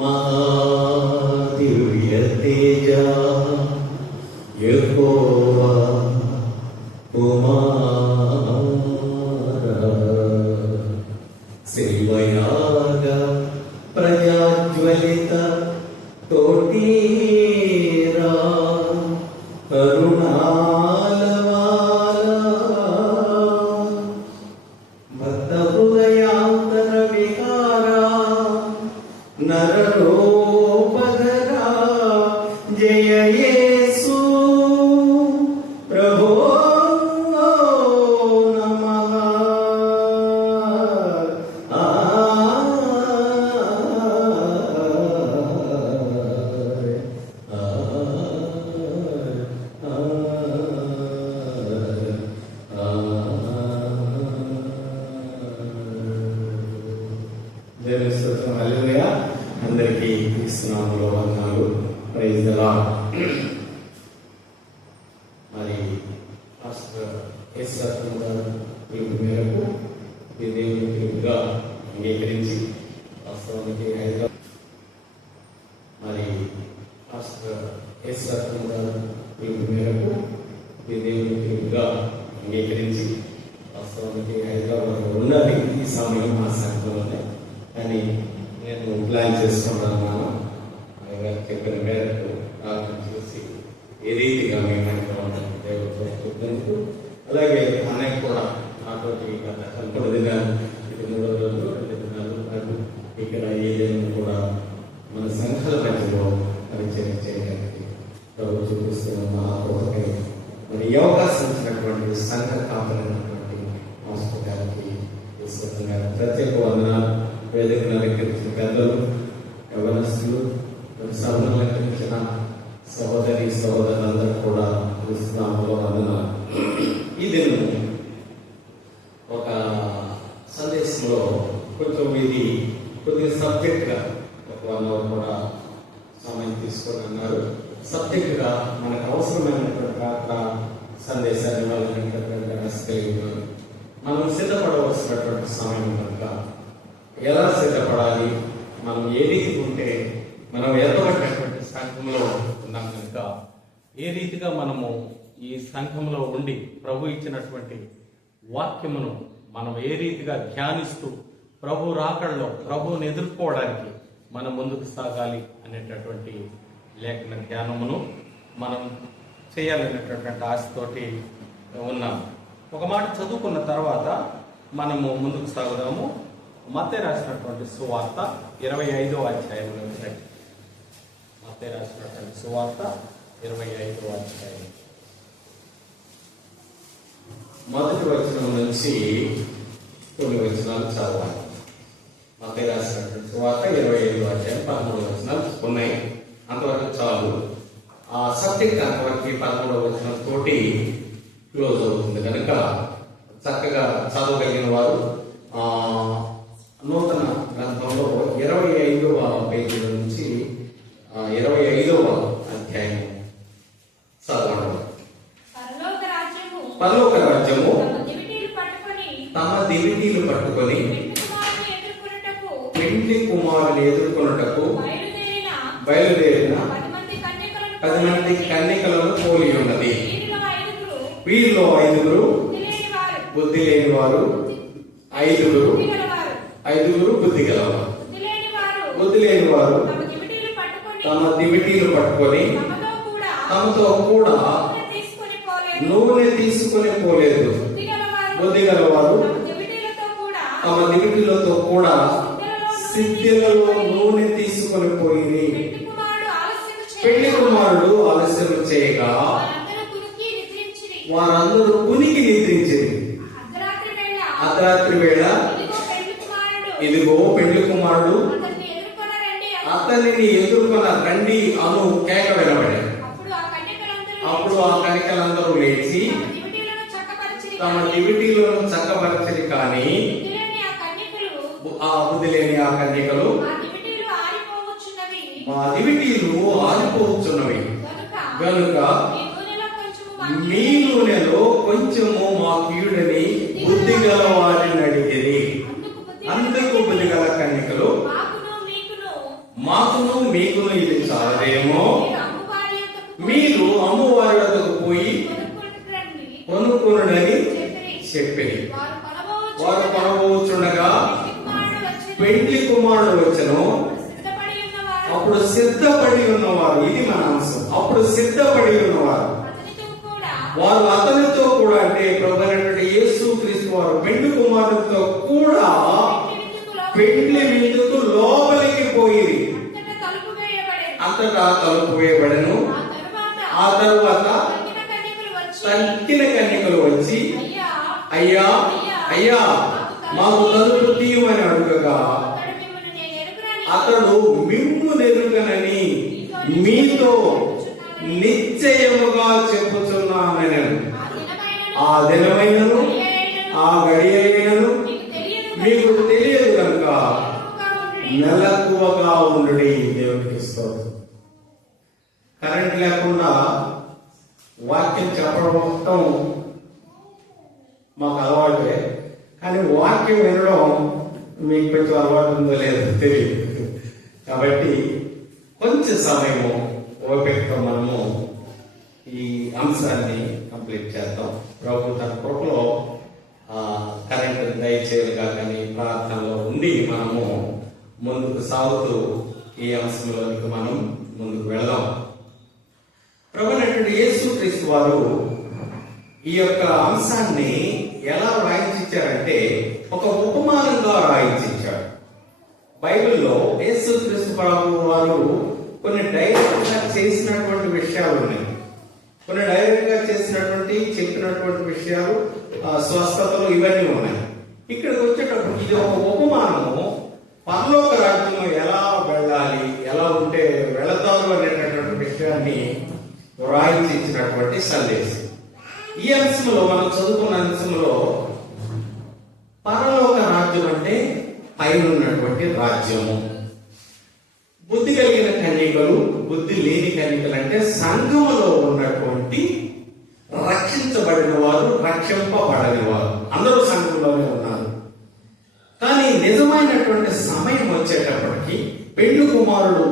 महादिव्य तेजा यहोवा कुमार सिल्वयाग प्रजाज्वलित तोटीरा करुणालवाला भक्त हृदयांतर विहारा नरलोपधरा जय येसु प्रभो नमः। దేవుని స్తోత్రం, హల్లెలూయా. అందరికీ క్రీస్తునామములో వందనాలు. Praise the lord. మరి పాస్టర్ ఎస్ఆర్ గారు పిలుపు మేరకు ఈ దేవుని పిలుపుగా అంగీకరించి వాస్తవానికి మరి పాస్టర్ ఎస్ఆర్ గారు పిలుపు మేరకు ఈ దేవుని పిలుపుగా అంగీకరించి వాస్తవానికి హైదరాబాద్ ఉండాలి ఈ సమయం మా సంఘంలోనే. కానీ నేను ప్లాన్ చేసుకుంటున్నాను. చెప్పిన మేరకు ప్రార్థన చేసి ఏ రీతిగా మేము హైదరాబాద్ దేవుడు, అలాగే అన్నయ్య కూడా నాతోటి గత 3 దినాలు, ఇది 3వ రోజు 2 దినాలు నాకు ఇక్కడ ఏదైనా కూడా మన సంఘాల మధ్యలో పరిచయం చేయడానికి ప్రభు చూపిస్తున్న మహాప్రభుకై మరి ఈ అవకాశం ఇచ్చినటువంటి సంఘ కాపాడినటువంటి మాస్టర్ గారికి ప్రత్యేక వందనాలు. వేదికను అలంకరించిన పెద్దలు, యవనస్తులు, సభను అలంకరించిన సహోదరి సహోదరులందరూ కూడా క్రీస్తునామములో వందనాలు. ఈ దినం ఒక సందేశంలో కొంచెం ఇది కొద్దిగా సబ్జెక్ట్గా ఒక 1 అవర్ కూడా సమయం తీసుకొని అన్నారు. సబ్జెక్ట్గా మనకు అవసరమైనటువంటి సందేశాన్ని వాళ్ళని కలిగి మనం సిద్ధపడవలసినటువంటి సమయం కనుక ఎలా సిద్ధపడాలి, మనం ఏ రీతిగా ఉంటే మనం ఎదగబడినటువంటి సంఘంలో ఉన్నాం కనుక ఏ రీతిగా మనము ఈ సంఘంలో ఉండి ప్రభు ఇచ్చినటువంటి వాక్యమును మనం ఏ రీతిగా ధ్యానిస్తూ ప్రభు రాకడలో ప్రభువుని ఎదుర్కోవడానికి మనం ముందుకు సాగాలి అనేటటువంటి లేఖన ధ్యానమును మనం చేయాలనేటటువంటి ఆశతోటి ఉన్నాం. ఒక మాట చదువుకున్న తర్వాత మనము ముందుకు సాగుదాము. మత్తయి రాసినటువంటి సువార్త 25వ అధ్యాయంలో మత్తయి రాసినటువంటి సువార్త 25వ అధ్యాయం మొదటి వచనం నుంచి కొన్ని వచనాలు చదవాలి. మత్తయి రాసినటువంటి సువార్త 25వ అధ్యాయం 13 వచనాలు ఉన్నాయి. అంతవరకు చాలు. ఆ సబ్జెక్ట్ అంతవరకు 13వ వచనం తోటి క్లోజ్ అవుతుంది కనుక చక్కగా చదవగలిగిన వారు నూతన గ్రంథంలో 25వ పేజీల నుంచి 25వ అధ్యాయం చదవడం. పరలోక రాజ్యము తమ దివిటీలు పట్టుకొని పెండ్లి కుమారుని ఎదుర్కొనుటకు బయలుదేరిన 10 మంది కన్యకలను పోలి ఉన్నది. వీరిలో 5 బుద్ధి లేని వారు, 5 బుద్ధి గలవారు. బుద్ధి లేని వారు తమ దివిటీలు పట్టుకొని తమతో కూడా నూనె తీసుకొని పోలేదు. బుద్ధి గలవారు తమ దివిటీలతో కూడా సిద్ధులలో నూనె తీసుకొని పోయింది. పెళ్లి కుమారుడు ఆలస్యం చేయగా వారందరూ కునికి నిద్రించింది. అర్ధరాత్రి వేళ ఇదిగో పెళ్లి కుమారుడు అతనిని ఎదుర్కొన్న రండి అను కేక వినబడింది. అప్పుడు ఆ కన్యకలందరూ లేచి తమ దివిటీలను చక్కపరచని కానీ ఆ బుద్ధి లేని ఆ కన్యకలు మా దివిటీలు ఆరిపోవచ్చున్నవి గనుక మీ నూనెలో కొంచెము మా కీయుడని బుద్ధి గల వారిని అడిగిరి. అందుకు బుద్ధి గల కన్యకలు మాకు మీకును ఇది చాలదేమో, మీరు అమ్మవారి వద్దకు పోయి కొనుక్కునని చెప్పి వారు కొనబోచుండగా పెండ్లి కుమారుడు వచ్చెను. అప్పుడు సిద్ధపడి ఉన్నవారు, ఇది మన అంశం, అప్పుడు సిద్ధపడి ఉన్నవారు వారు అతనితో కూడా, అంటే ప్రభువైనటువంటి యేసు క్రీస్తు వారు పెండ్లి కుమారుడితో కూడా పెండ్లి విందుకు లోపలికి పోయి అంతటా తలుపు వేయబడెను. ఆ తరువాత తక్కిన కన్యకలు వచ్చి, అయ్యా అయ్యా మాకు తలుపు తీయమని అడుగగా, అతడు మిమ్ము నెరుగనని మీతో నిశ్చయముగా చెప్పుచున్నానని, ఆ దినమైనను ఆ గడియైనను మీకు తెలియదు కనుక మెలకువగా ఉండు. దేవుడికి స్తోత్రం. కరెంట్ లేకుండా వాక్యం చెప్పడం మొత్తం మాకు అలవాటే, కానీ వాక్యం వినడం మీకు కొంచెం అలవాటు ఉందో లేదో తెలియదు. కాబట్టి కొంచెం సమయము ఓపికతో మనము ఈ అంశాన్ని కంప్లీట్ చేద్దాం. ప్రభు తన కృపలో కరెంట్ దయచేయలుగా కానీ ప్రార్థనలో ఉండి మనము ముందుకు సాగుతూ ఈ అంశంలోనికి మనం ముందుకు వెళదాం. ప్రభువైనటువంటి యేసు క్రీస్తు వారు ఈ యొక్క అంశాన్ని ఎలా రాయించారంటే ఒక ఉపమానంగా రాయించారు. బైబిల్లో యేసు క్రీస్తు ప్రభు వారు కొన్ని డైరెక్ట్ గా చేసినటువంటి విషయాలు ఉన్నాయి, కొన్ని డైరెక్ట్ గా చేసినటువంటి చెప్పినటువంటి విషయాలు, స్వస్థతలు ఇవన్నీ ఉన్నాయి. ఇక్కడికి వచ్చేటప్పుడు ఇది ఒక ఉపమానము, పరలోక రాజ్యంలో ఎలా వెళ్ళాలి, ఎలా ఉంటే వెళతారు అనేటటువంటి విషయాన్ని రాయించి ఇచ్చినటువంటి సందేశం. ఈ అంశంలో మనం చదువుకున్న అంశంలో పరలోక రాజ్యం అంటే పైన ఉన్నటువంటి రాజ్యము. బుద్ధి కలిగిన కన్యకలు, బుద్ధి లేని కన్యకలు అంటే సంఘములో ఉన్నటువంటి రక్షించబడిన వారు, రక్షింపబడని వారు అందరూ సంఘంలోనే ఉన్నారు. కానీ నిజమైనటువంటి సమయం వచ్చేటప్పటికి పెండ్లి కుమారుడు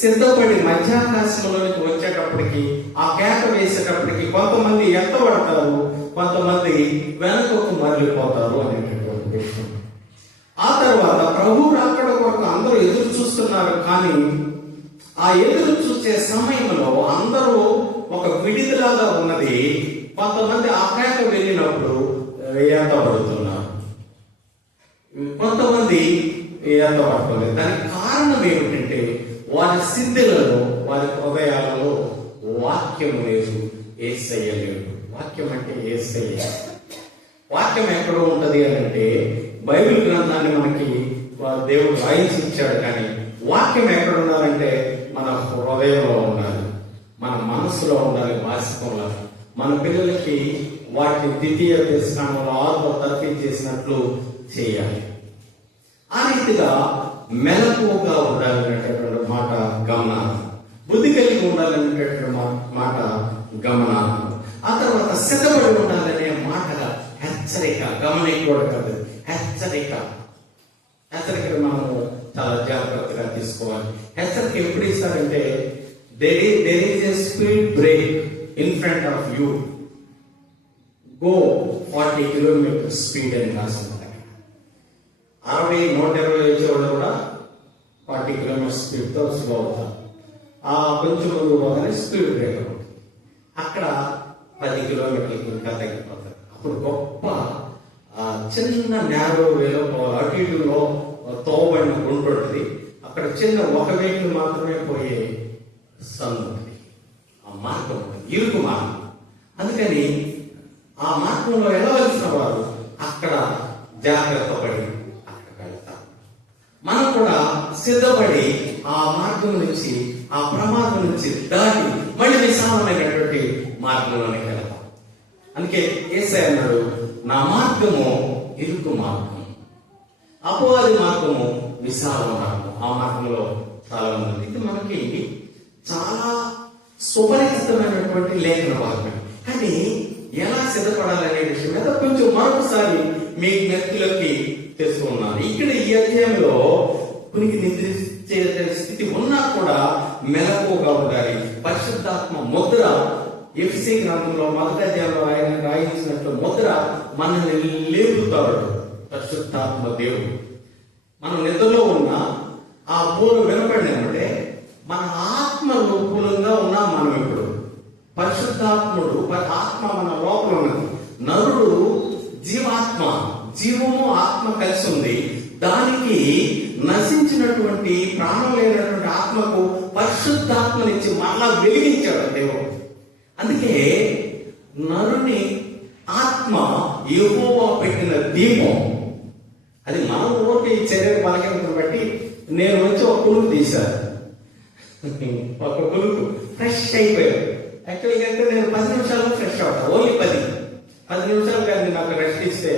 సిద్ధపడి మధ్యాకాశంలోకి వచ్చేటప్పటికి, ఆ కేక వేసేటప్పటికి కొంతమంది ఎత్తబడతారు, కొంతమంది వెనకకు మరలిపోతారు అనేటటువంటి విషయం. ఆ తర్వాత ప్రభు రాకడ కొరకు అందరూ ఎదురు చూస్తున్నారు. కానీ ఆ ఎదురు చూసే సమయంలో అందరూ ఒక విడిదిలాగా ఉన్నది. కొంతమంది ఆ కేక వెళ్ళినప్పుడు ఎత్తబడుతున్నారు, కొంతమంది ఎత్తబడుతున్నారు. దానికి కారణం ఏమిటంటే వారి సిద్ధులలో, వారి హృదయాలలో వాక్యం లేదు, యేసయ్య లేడు. వాక్యం అంటే యేసయ్య. వాక్యం ఎక్కడ ఉంటది అని అంటే బైబిల్ గ్రంథాన్ని మనకి దేవుడు రాయించి ఇచ్చాడు. కానీ వాక్యం ఎక్కడ ఉండాలంటే మన హృదయంలో ఉండాలి, మన మనసులో ఉండాలి, వాస్తవంలో. మన పిల్లలకి వాటిని ద్వితీయ స్థానంలో 6వ తరగతి చేసినట్లు చేయాలి. ఆ రీతిగా మెలకువగా ఉండాలనేటటువంటి మాట గమనాలు, బుద్ధి కలిగి ఉండాలనేటటువంటి మాట గమనాలు. ఆ తర్వాత సిద్ధపడి ఉండాలనే మాట హెచ్చరిక, గమనించకూడదు కాదు, హెచ్చరిక. హెచ్చరిక మనము చాలా జాగ్రత్తగా తీసుకోవాలి. హెచ్చరిక ఎప్పుడు ఇస్తారంటే there is a speed break in front of you, go 40 kilometers speed అని రాసింది. 60-120 వచ్చేవాళ్ళు కూడా 40 కిలోమీటర్స్ స్పీడ్తో స్లో అవుతారు. ఆ కొంచెం ముందు పోగానే స్పీడ్ బ్రేక్ అవుతుంది, అక్కడ 10 కిలోమీటర్లకి ఇంకా తగ్గిపోతారు. అప్పుడు గొప్ప చిన్న నేరో వేలో పోవాలి. అటు ఇటులో తోబడిన గుండు ఉంటుంది, అక్కడ చిన్న ఒక వెహికల్ మాత్రమే పోయే సందు ఉంటుంది. ఆ మార్గం ఉంటుంది, ఇరుకు మార్గం. అందుకని ఆ మార్గంలో వెళ్ళవలసిన వారు అక్కడ జాగ్రత్త పడి అక్కడ వెళ్తారు. మనం కూడా సిద్ధపడి ఆ మార్గం నుంచి, ఆ ప్రమాదం నుంచి దాటి మళ్ళీ విశాలమైనటువంటి మార్గంలోనికి వెళ్తాం. అందుకే యేసయ్య అన్నాడు, నా మార్గము ఇరుకు మార్గం, అపవాది మార్గము విశాల మార్గం. ఆ మార్గంలో చాలా మంది. ఇది మనకి చాలా సుపరిచితమైనటువంటి లేఖన భాగం. కానీ ఎలా సిద్ధపడాలనే విషయం మీద కొంచెం మరొకసారి మీ వ్యక్తులకి తెస్తున్నాను. ఇక్కడ ఈ అధ్యాయంలో కొన్ని నిద్రించే స్థితి ఉన్న ఎఫ్ఎస్సీ గ్రంథంలో మొదటి అధ్యాయంలో ఆయన రాయించినట్లు ముద్ర మనల్ని లేపుతాడు పరిశుద్ధాత్మ దేవుడు. మనం నిద్రలో ఉన్న ఆ పూలు వినపడినప్పుడే మన ఆత్మ రూపంగా ఉన్నాం. మనం ఇప్పుడు పరిశుద్ధాత్ముడు ఆత్మ మన లోపల ఉన్నది. నరుడు జీవాత్మ, జీవము ఆత్మ కలిసి ఉంది. దానికి నశించినటువంటి ప్రాణం లేనటువంటి ఆత్మకు పరిశుద్ధాత్మనిచ్చి మళ్ళా వెలిగించాడు దేవుడు. అందుకే నరుని ఆత్మ యెహోవా పెట్టిన దీపం. అది మనం ఊరికి ఈ చర్య బలహీనతను బట్టి నేను వచ్చి ఒక కులుకు తీశాను. ఒక కులుకు ఫ్రెష్ అయిపోయాడు. యాక్చువల్గా అంటే నేను 10 నిమిషాల్లో ఫ్రెష్ అవుతాను. ఓన్లీ 10 నిమిషాలు కానీ నాకు రెస్ట్ ఇస్తే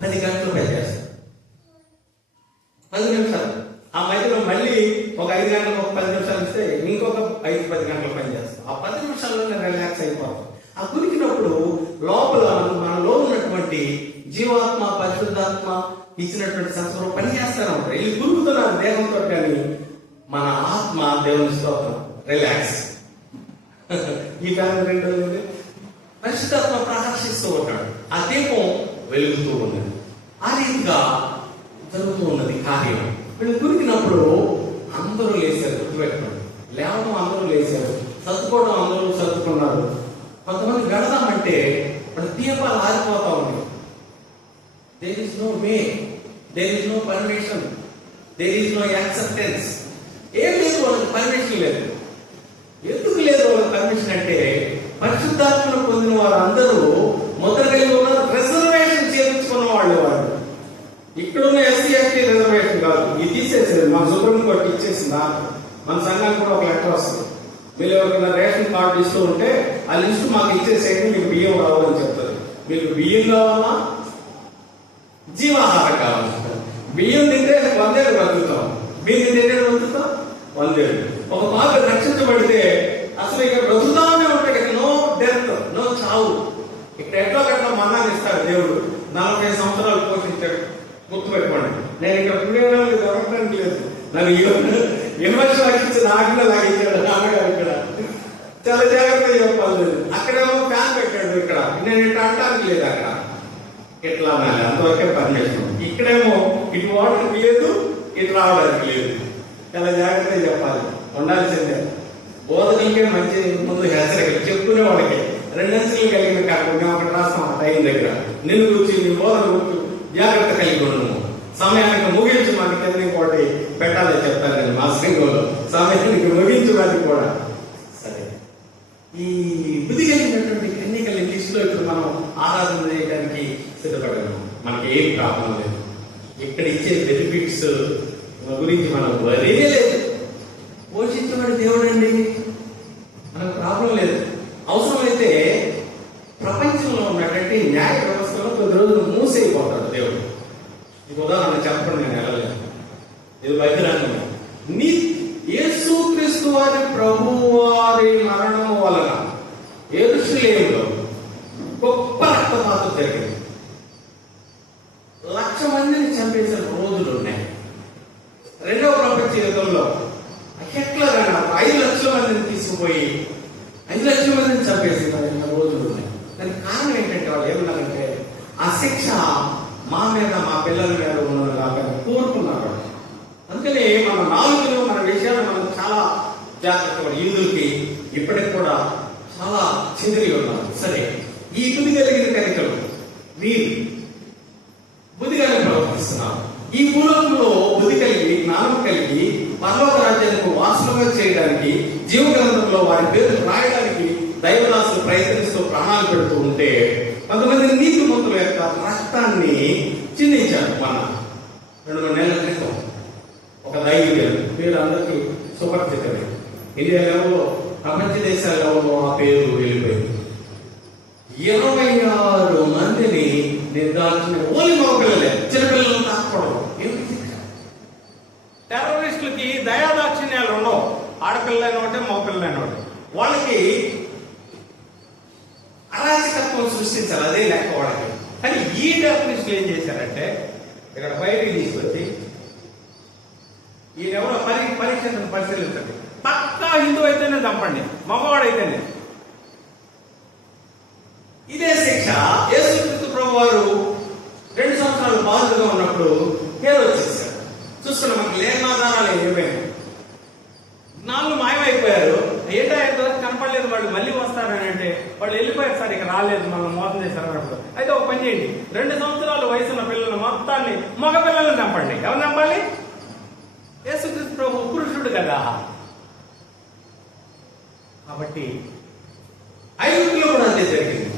10 గంటలు పని చేస్తాను. 10 నిమిషాలు. ఆ మధ్యలో మళ్ళీ ఒక 5 గంటలు, ఒక 10 నిమిషాలు ఇస్తే ఇంకొక 5-10 గంటలు పని చేస్తాను. ఆ 10 నిమిషాల్లో నేను రిలాక్స్ అయిపోతాను. ఆ కురికినప్పుడు లోపల మనలో ఉన్నటువంటి జీవాత్మ పరిశుద్ధాత్మ ఇచ్చినటువంటి సంస్కృతం పని చేస్తాను. వీళ్ళు కురుకుతున్నారు దేహంతో, కానీ మన ఆత్మ దేవుని స్తోత్రం రిలాక్స్. ఈ కాలం 2 రోజులు పరిశుద్ధాత్మ ప్రకాశిస్తూ ఉంటాడు. ఆ దీపం వెలుగుతూ ఉన్నది. ఆ రీతిగా జరుగుతూ ఉన్నది కార్యం. వీళ్ళు కురికినప్పుడు అందరూ లేచారు. గుర్తుపెట్టుకోండి, లేవడం అందరూ లేచారు, సర్దుకోవడం అందరూ సర్దుకున్నారు. కొంతమంది వెళదామంటే మన దీపాలు ఆరిపోతా ఉన్నాయి. There is no way, there is no permission, there is no acceptance. ఏం లేదు, వాళ్ళకి పర్మిషన్ లేదు. ఎందుకు లేదు వాళ్ళకి పర్మిషన్ అంటే పరిశుద్ధాత్మను పొందిన వారు అందరూ ముద్ర కలిగి ఉన్నారు. రిజర్వేషన్ చేయించుకున్న వాళ్ళు. ఇక్కడున్న ఎస్సీ ఎస్టీ రిజర్వేషన్ కాదు, ఇది తీసేసేది. మన సుప్రీంకోర్టు ఇచ్చేసింది. మన సంఘానికి కూడా ఒక లెటర్ వస్తుంది. మీరు ఎవరికైనా రేషన్ కార్డు ఇస్తూ ఉంటే ఆ లిస్టు మాకు ఇచ్చేసేయండి, మీకు బియ్యం రావాలని చెప్తారు. మీకు బియ్యం కావాలా, జీవాహారం కావాలి. బియ్యం తింటే 100 ఏళ్ళు బతుకుతాం, బియ్యం తింటే బతుకుతాం 100 ఏళ్ళు. ఒక పాప రక్షించబడితే అసలు ఇక్కడ బ్రతుకుతానే ఉంటాడు. నో డెత్, నో చావు. ఇక్కడ ఎట్లా కట్లా మన్నాన్ని ఇస్తాడు దేవుడు. 40 సంవత్సరాలు పోషించాడు. గుర్తుపెట్టుకోండి, నేను ఇక్కడ పుణ్యాలకు దొరకడానికి లేదు. నన్ను 20 లక్షలు రక్షించిన ఆజ్ఞ లాగించాడు నాన్నగారు. ఇక్కడ చాలా జాగ్రత్తగా చెప్పాలి. అక్కడేమో ఫ్యాన్ పెట్టాడు, ఇక్కడ నేను ఇట్లా అంటానికి లేదు. అక్కడ ఇట్లా అనాలి, అంతవరకే పర్మిషన్. ఇక్కడేమో ఇటు వాడడానికి లేదు, ఇటు రావడానికి లేదు. చాలా జాగ్రత్తగా చెప్పాలి, ఉండాల్సిందే. బోధకులకే మంచి ముందు హెచ్చరికలు చెప్పుకునే వాడికి 2 అంచెలు కలిగిన కాకుండా ఒకటి రాస్తాం ఆ టైం దగ్గర. నిన్ను గురించి నీ బోధన గురించి జాగ్రత్త కలిగి ఉండము, సమయానికి ముగించు. మనకి ఇంకోటి పెట్టాలని చెప్తాను నేను మా సంఘంలో, సమయానికి ముగించడానికి కూడా. సరే, ఈ బుద్ధి కలిగినటువంటి ఎన్నికల లిస్టులో ఇప్పుడు మనం ఆరాధన చేయడానికి సిద్ధపడము. మనకి ఏం ప్రాబ్లం లేదు. ఇక్కడ ఇచ్చే బెనిఫిట్స్ గురించి మనం వరీ లేదు. పోషించబడి దేవుడు అండి, మనకు ప్రాబ్లం లేదు. అవసరమైతే ప్రపంచంలో ఉన్నటువంటి న్యాయ వ్యవస్థలో కొద్ది రోజులు మూసైపోతాడు దేవుడు. ఇది ఉదాహరణ చెప్పండి, నేను వెళ్ళలేదు. ఇది బహిరంగం. యేసుక్రీస్తు వారి ప్రభువు వారి మరణం వలన యెరూషలేములో గొప్ప రక్తపాతం జరిగింది. 1,00,000 మందిని చంపేసిన రోజులు ఉన్నాయి. 2వ ప్రపంచ యుద్ధంలో ఎట్లా 5 లక్షల మందిని తీసుకుపోయి 5 లక్షల మందిని చంపేసిన రోజులు ఉన్నాయి. దానికి కారణం ఏంటంటే వాళ్ళు ఏమన్నారంటే ఆ శిక్ష మా మీద, మా పిల్లల మీద ఉన్నలాగా కోరుకున్నారు. అందుకని మన నాలుగులో మన విషయాలు మనం చాలా జాగ్రత్తగా, యూదులకి ఇప్పటికి కూడా చాలా చెదిరి ఉన్నారు. సరే, ఈ బుద్ధి కలిగిన కనికలు వీరు బుద్ధిగానే ప్రవర్తిస్తున్నారు. ఈ భూలోకంలో బుద్ధి కలిగి, జ్ఞానం కలిగి పరలోక రాజ్యానికి వాసులుగా చేయడానికి, జీవగ్రంథంలో వారి పేరు రాయడానికి దైవదాసులు ప్రయత్నిస్తూ ప్రాణాలు పెడుతూ ఉంటే కొంతమంది నీతిమంతుల యొక్క రక్తాన్ని చిందించారు. మన 2-3 నెలల క్రితం ఒక దైవజనుడు పేరు అందరికీ సుపరిచితమే. ఇండియా లెవెల్లో, ప్రపంచ దేశాల లెవెల్లో ఆ పేరు వెళ్ళిపోయింది. 26 మందిని నిర్ధారించిన ఓన్లీ మగపిల్లలే, చిన్నపిల్లలను తాకూడదు. టెర్రరిస్టులకి దయాదాక్షిణ్యాలు ఉండవు. ఆడపిల్లలైన ఒకటే, మగపిల్లలైన ఒకటే. వాళ్ళకి అరాచకత్వం సృష్టించాలి, అదే లెక్క వాళ్ళకి. కానీ ఈ టెర్రరిస్టులు ఏం చేశారంటే ఇక్కడ బయటికి తీసుకొచ్చి ఈయనెవరో పరీక్షను పరిశీలించండి, పక్కా హిందూ అయితేనే చంపండి, మగవాడైతేనే. వచ్చిన మనకు లేని ఆధారాలు ఏమైనా నాలుగు మాయమైపోయారు. ఏంటో ఎంతవరకు కనపడలేదు, వాళ్ళు మళ్ళీ వస్తారని అంటే వాళ్ళు వెళ్ళిపోయారు సార్, ఇక రాలేదు, మనం మోసం చేశారు అన్నప్పుడు. అయితే ఒక పని చేయండి, 2 సంవత్సరాల వయసున్న పిల్లలు మొత్తాన్ని మగ పిల్లల్ని చంపండి. ఎవరు చంపాలి? యేసుక్రీస్తు ప్రభు పురుషుడు కదా. కాబట్టి ఐగుప్తులో కూడా అంతే జరిగింది.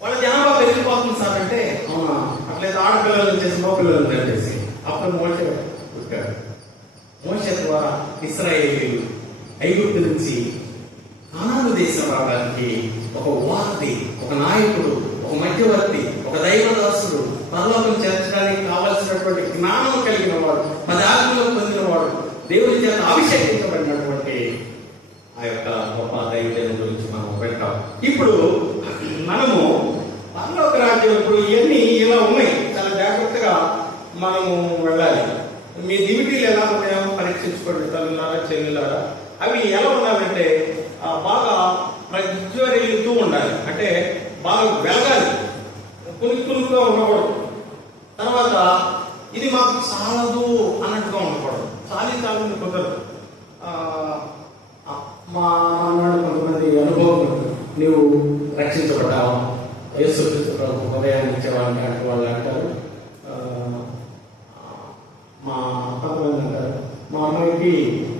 వాళ్ళ జనాభా పెరిగిపోతుంది సార్ అంటే, అవునా, అట్లయితే ఆడపిల్లలను చేసి మగపిల్లలను చంపేసి అప్పుడు మోషే పుట్టాడు. మోషే ద్వారా ఇశ్రాయేలీయులు ఐగుప్తు నుంచి కానాను దేశం రావడానికి ఒక వార్తి, ఒక నాయకుడు, ఒక మధ్యవర్తి, ఒక దైవదాసుడు, పరలోకం చేర్చడానికి కావలసినటువంటి జ్ఞానం కలిగిన వాడు, 10 ఆజ్ఞలు పొందిన వాడు, దేవుడి చేత అభిషేకించబడినటువంటి ఆ యొక్క గొప్ప దైవజనం గురించి మనం పెట్టాం. ఇప్పుడు మనము పరలోక రాజ్యం, ఇప్పుడు ఇవన్నీ ఇలా ఉన్నాయి, చాలా జాగ్రత్తగా మనము వెళ్ళాలి. మీ దివిటీలు ఎలా ఉన్నాయో పరీక్షించుకోండి తల్లులారా, చెల్లులారా. అవి ఎలా ఉండాలంటే బాగా ప్రజ్వరిల్లుతూ ఉండాలి, అంటే బాగా వెలగాలి, కునుకులుగా ఉండకూడదు. తర్వాత ఇది మాకు చాలదు అన్నట్టుగా ఉండకూడదు, చాలు కుదరదు. మా నాన్న కొంతమంది అనుభవం, నువ్వు రక్షించబడ్డావా, యేసుక్రీస్తు ప్రభు హృదయాన్ని ఇచ్చేవాళ్ళని అంటే వాళ్ళు అంటారు. మా కొంతమంది అంటారు, మా అమ్మాయికి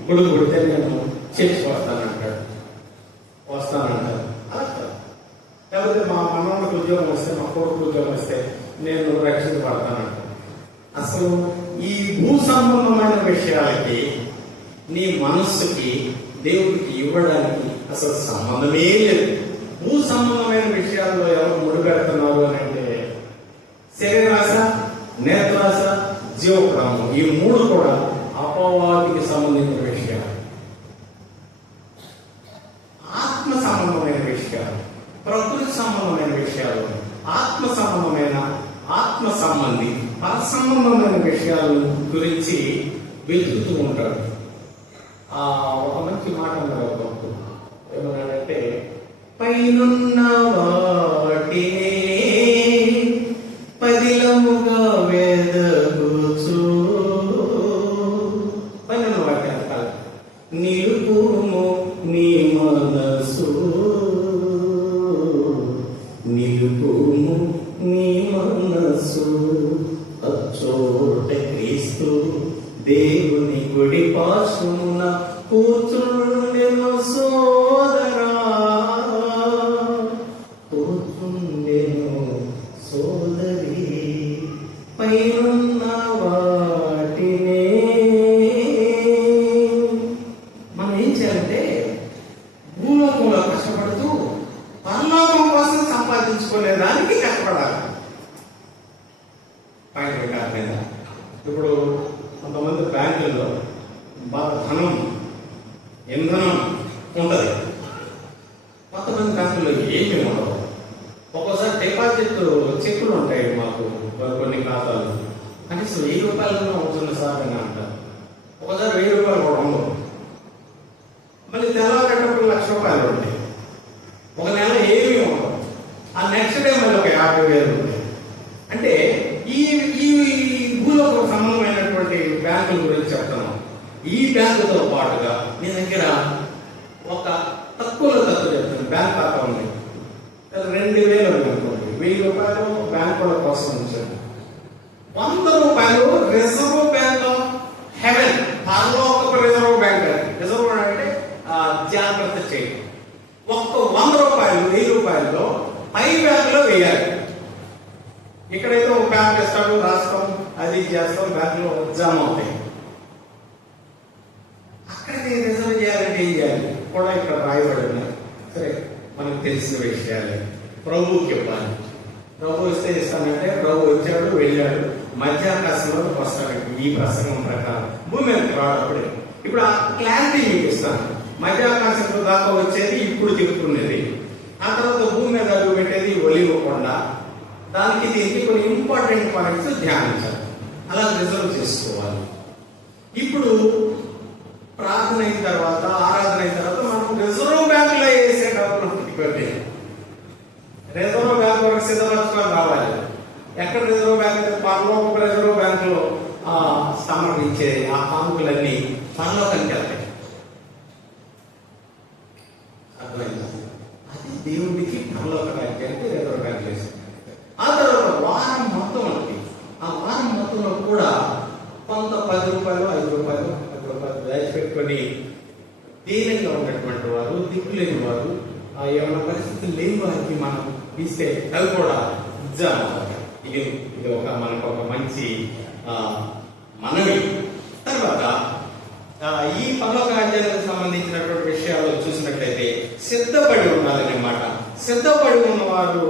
కొడుకు పుడితే నేను చర్చి వస్తానంటాడు. అలా లేకపోతే మా మనవాళ్ళకి ఉద్యోగం వస్తే, మా కొడుకు ఉద్యోగం వస్తే నేను రక్షించబడతానంటాను. అసలు ఈ భూ సంబంధమైన విషయాలకి నీ మనస్సుకి దేవుడికి ఇవ్వడానికి అసలు సంబంధమే లేదు. భూ సంబంధమైన విషయాల్లో ఎవరు ముడిపెడుతున్నారు అని అంటే శరీరాశ, నేత్రాశ, జీవప్రాణం, ఈ 3 కూడా అపవాదికి సంబంధించిన విషయాలు. ఆత్మ సంబంధమైన విషయాలు, ప్రకృతి సంబంధమైన విషయాలు, ఆత్మ సంబంధమైన, ఆత్మ సంబంధి, పర సంబంధమైన విషయాల గురించి వెతుకుతూ ఉంటాడు. ఒక మంచి మాట అన్నారు, ఏమన్నాడంటే, పైనున్న వాటినే పదిలముగా వేదగుచు, పైనున్న వాటి అంటారు, నిలుపుము నీ మనసు, నిలుపుము నీ మనసు, అచ్చోట క్రీస్తు దేవుని గుడి పాశమున కూర్చుండెను సోదరా, కూర్చుండెను సోదరి, పైనున్న వాటినే. మనం ఏం చేయాలంటే భూలోకంలో కష్టపడుతూ పరలోకం కోసం సంపాదించుకునేదానికి కష్టపడాలి. పాయింట్ కాదు. ఇప్పుడు కొంతమంది బ్యాంకుల్లో బాగా ధనం, ఇంధనం ఉంటుంది, కొంతమంది బ్యాంకుల్లో ఏమీ ఉండవు. ఒక్కోసారి డిపాజిట్ చెక్కులు ఉంటాయి మాకు కొన్ని ఖాతాలు, కనీసం 1000 రూపాయలు అవుతుంది సార్ అని అంటారు. ఒకసారి 1000 రూపాయలు కూడా ఉండవు. మళ్ళీ తెల్లవారేటప్పుడు 1,00,000 రూపాయలు ఉంటాయి. ఒక నెల ఏమీ ఉండవు. ఆ నెక్స్ట్ డే మళ్ళీ ఒక 50,000 ఉంటాయి. అంటే ఈ భూలోక సంబంధమైనటువంటి బ్యాంకుల గురించి చెప్తున్నాం. ఈ బ్యాంకుతో పాటుగా మీ దగ్గర ఒక తక్కువలో తక్కువ చెప్తాను, బ్యాంక్ ఖాతా ఉంది, 2,000 అనుకోండి, 1,000 రూపాయలు బ్యాంకుల కోసం ఉంచాను. 100 రూపాయలు రిజర్వ్ బ్యాంక్ ఆఫ్ హెవెన్, పరలోకపు రిజర్వ్ బ్యాంక్. రిజర్వ్ అంటే జాగ్రత్త చేయండి. ఒక్క 100 రూపాయలు 1,000 రూపాయల్లో పై బ్యాంకులో వేయాలి. ఇక్కడైతే ఒక బ్యాంక్ ఇస్తాడు, రాష్ట్రం అది చేస్తాం, బ్యాంకులో జమ అవుతాయి. అక్కడికి రిజర్వ్ చేయాలంటే ఏం చేయాలి కూడా ఇక్కడ రాయబడి ఉన్నాయి. సరే, మనకు తెలిసిన విషయాలే ప్రభువుకి ఇవ్వాలి. ప్రభు ఇస్తే ఇస్తానంటే ప్రభు వచ్చాడు, వెళ్ళాడు, మధ్యాకాశంలో వస్తాడు. ఈ ప్రసంగం ప్రకారం భూమి మీదకి రావడం. ఇప్పుడు ఆ క్లారిటీ మీకు ఇస్తాను. మధ్యాకాశంలో దాకా వచ్చేది ఇప్పుడు చెప్పుకునేది, ఆ తర్వాత భూమి మీద అడుగు పెట్టేది ఒలివ కొండ. దానికి దీనికి కొన్ని ఇంపార్టెంట్ పాయింట్స్ ధ్యానించాలి, అలా రిజర్వ్ చేసుకోవాలి. ఇప్పుడు ప్రార్థన అయిన తర్వాత, ఆరాధన అయిన తర్వాత మనం రిజర్వ్ బ్యాంకులో వేసే డబ్బులు పెట్టి రిజర్వ్ బ్యాంక్ వరకు సిద్ధపరచుకొని రావాలి. ఎక్కడ రిజర్వ్ బ్యాంక్ అయితే పరలోక రిజర్వ్ బ్యాంకులో సమర్పించే ఆ కానుకలన్నీ పరలోకానికి వెళ్తాయి. అర్థమైందా? అది దేవుడికి పరలోక రాజ్యానికి ఎదురుగానే. ఆ తర్వాత వారం మొత్తం ఉంది. ఆ వారం మొత్తంలో కూడా కొంత 10 రూపాయలు 5 రూపాయలు 10 రూపాయలు దాచిపెట్టుకొని దీనంగా ఉన్నటువంటి వారు, దిక్కులేని వారు, ఏమైనా పరిస్థితులు లేని వారికి మనం ఇస్తే అవి కూడా ఇది మనకు ఒక మంచి మనవి. తర్వాత ఈ పరలోక రాజ్యానికి సంబంధించినటువంటి విషయాలు చూసినట్లయితే సిద్ధపడి ఉండాలనే మాట. సిద్ధపడి ఉన్నవారు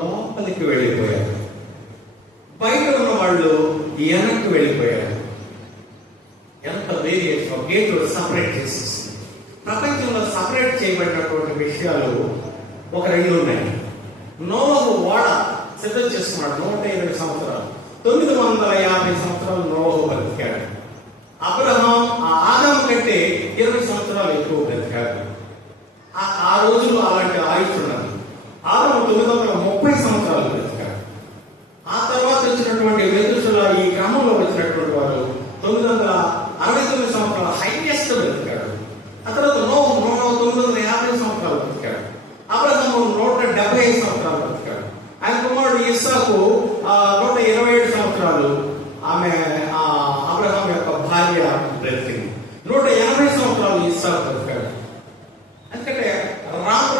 లోపలికి వెళ్ళిపోయారు, బయట ఉన్న వాళ్ళు వెనక్కి వెళ్ళిపోయారు. ఎంత వేరియేషన్! గేట్ సపరేట్ చేసేసి ప్రపంచంలో సపరేట్ చేయబడినటువంటి విషయాలు ఒక 2 ఉన్నాయి. నోవహు ఓడ సిద్ధం చేసుకున్నాడు. 120 సంవత్సరాలు, 950 సంవత్సరాలు నోవహు బతికాడు. అబ్రహాం ఆదాము కంటే 20 సంవత్సరాలు ఎక్కువ బతికాడు. ఆ రోజుల్లో అలాంటి ఆయుష్ ఉన్నది. ఆదాము 930 సంవత్సరాలు బతికాడు. ఆ తర్వాత వచ్చినటువంటి మెతుషుల ఈ క్రమంలో వచ్చినటువంటి వారు 969 సంవత్సరాలు హైయెస్ట్ బతికాడు. ఆ తర్వాత నోవహు 950 సంవత్సరాలు బతికాడు. అబ్రహాము 175 సంవత్సరాలు బతికాడు. ఆయన కుమారుడు ఇస్సాకు 127 సంవత్సరాలు ఆమె అబ్రహాం యొక్క భార్య బ్రతికింది. 180 సంవత్సరాలు ఇస్సాకు బతికాడు. ఎందుకంటే రాను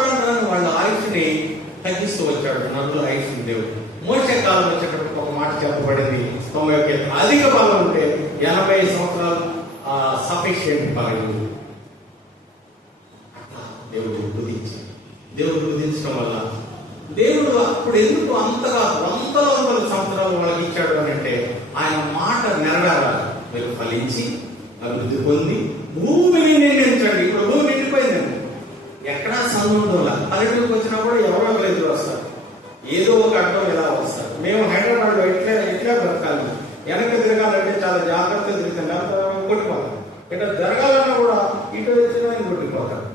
వాళ్ళ ఆయుష్ని తగ్గిస్తూ వచ్చాడు నరుల ఆయుష్ని దేవుడు. మోషే కాలం వచ్చేటప్పుడు ఒక మాట చెప్పబడింది, 91 అధిక బలం ఉంటే 80 సంవత్సరాలు సఫిషియెంట్ బలం. దేవుడు కుదించడం వల్ల దేవుడు అప్పుడు ఎందుకు అంతగా వందల సంవత్సరాలు వాళ్ళకి ఇచ్చాడు అని అంటే ఆయన మాట నెరవేరాలి. మీరు ఫలించి అభివృద్ధి పొంది భూమిని నిండించండి. ఇప్పుడు భూమి నిండిపోయిందండి, ఎక్కడా సంబంధంలా. పల్లెటూరుకి వచ్చినా కూడా ఎవరో ఎదురు వస్తారు, ఏదో ఒక అడ్డం ఎలా వస్తారు. మేము హైదరాబాద్లో ఎట్లా బ్రతకాలి, వెనక తిరగాలంటే చాలా జాగ్రత్తగా తిరుగుతుంది, అంత కొట్టిపోతాం. ఇక్కడ జరగాలన్నా కూడా ఇటు వచ్చినా కొట్టిపోతారు.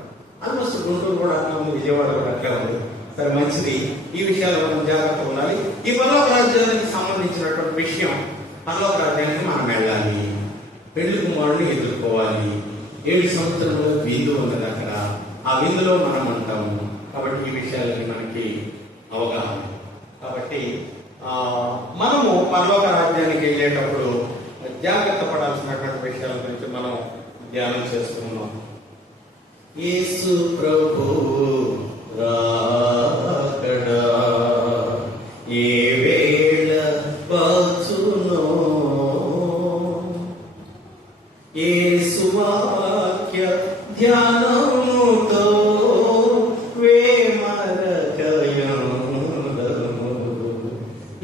ఆల్మోస్ట్ గుంటూరు కూడా అట్లా ఉంది, విజయవాడ కూడా అట్లా ఉంది. సరే, మంచిది. ఈ విషయాలు మనం జాగ్రత్తగా ఉండాలి. ఈ పరలోక రాజ్యానికి సంబంధించినటువంటి విషయం, పరలోక రాజ్యానికి మనం వెళ్ళాలి, పెళ్లి కుమారుడిని ఎదుర్కోవాలి. 7 సంవత్సరంలో విందు ఉన్నది అక్కడ, ఆ విందులో మనం ఉంటాము. కాబట్టి ఈ విషయాలకి మనకి అవగాహన. కాబట్టి మనము పరలోక రాజ్యానికి వెళ్ళేటప్పుడు జాగ్రత్త పడాల్సినటువంటి విషయాల గురించి మనం ధ్యానం చేసుకున్నాం. యేసు ప్రభు రాకడా ఏ వేళ వచ్చునో, యేసు వాక్య ధ్యానముతో వేమరకయందము.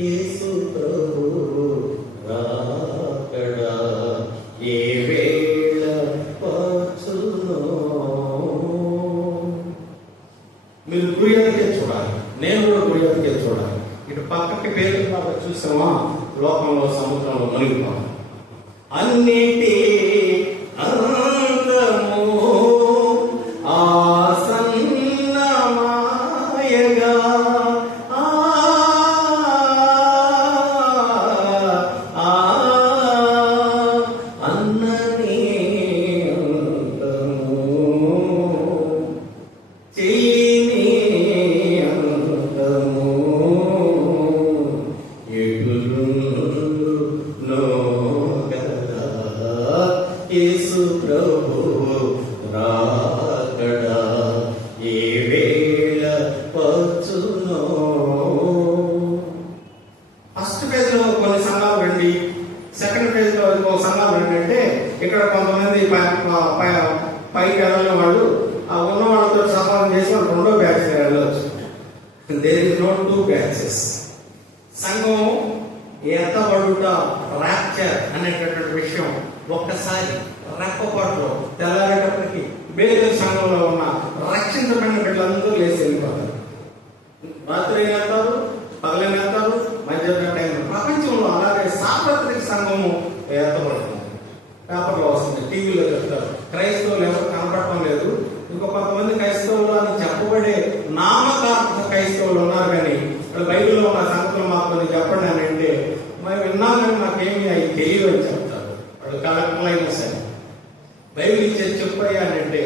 యేసు ప్రభు రాకడా ఏ వేళ వచ్చునో. మీరు గురియతకే చూడాలి, నేను కూడా గురియతకే చూడాలి. ఇటు పక్కకి పేరు కాబట్టి చూసామా, లోకంలో సముద్రంలో మునిగిపోతాం. అన్నిటి అందము ఆసన్నమాయగా అన్నని అందము చెయ్యిని అందము ఎగురును కదా. యేసు ప్రభు రాకడా ఏ వేళ వచ్చునో. ఫస్ట్ ఫేజ్ లో కొన్ని సంఘాలు రండి, సెకండ్ ఫేజ్ లో ఇంకో సంఘాలు రండి అంటే ఇక్కడ కొంతమంది పైకి వెళ్ళిన వాళ్ళు ఉన్న వాళ్ళతో సంపాదన చేసి వాళ్ళు 2వ బ్యాచ్ వెళ్ళవచ్చు. There is no 2 batches. సంఘం ఎత్తబడుట, ర్యాప్చర్ అనేటటువంటి విషయం ఒక్కసారి రెప్పపాటులో తెల్లారేటప్పటికి బేదల సంఘంలో ఉన్న రక్షించబడిన బిడ్డలందరూ లేచి వెళ్ళిపోతారు. రాత్రి వెళ్తారు, పగలని వెళ్తారు, మధ్యాహ్నం టైం. ప్రపంచంలో అలాగే సార్వత్రిక సంఘము ఎత్తబడుతుంది. పేపర్లో వస్తుంది, టీవీలో చెప్తారు. క్రైస్తవులు ఎవరు కనపడటం లేదు. ఇంకో కొంతమంది క్రైస్తవులు అని చెప్పబడే నామకార్థ క్రైస్తవులు ఉన్నారు, కానీ బైబిల్లో ఉన్న సంగతులు మాకు కొన్ని చెప్పండి అని అంటే మేము విన్నాం కానీ మాకేమి అవి తెలియదు అని చెప్తారు. ఇప్పుడు కలెక్టర్ లైన్ వస్తాయి, బైబిల్ ఇచ్చేది చెప్పాయంటే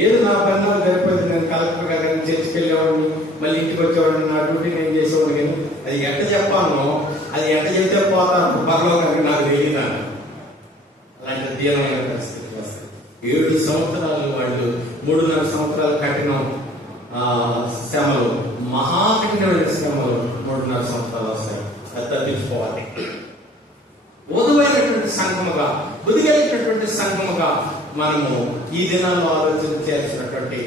ఏది నా బంధాలు సరిపోయింది, నేను కలెక్టర్ గారి చర్చికి వెళ్ళేవాడిని, మళ్ళీ ఇంటికి వచ్చేవాడిని, నా డ్యూటీ నేను చేసేవాడిని. కానీ అది ఎట్ట చెప్పాలో, అది ఎట్ట చెప్తే పోతాను పరలోకానికి నాకు తెలియదాను. అలాంటి దీనమైన పరిస్థితి వస్తుంది. 7 సంవత్సరాలు వాళ్ళు 3.5 సంవత్సరాలు కఠిన శ్రమలు, మహాకఠినమైన శ్రమలు 3.5 సంవత్సరాలు వస్తాయి. అది తప్పించుకోవాలి. ఉదమైనటువంటి సంఘముగా, బుదిగలిగినటువంటి సంఘముగా మనము ఈ దినాల్లో ఆలోచన చేయాల్సినటువంటి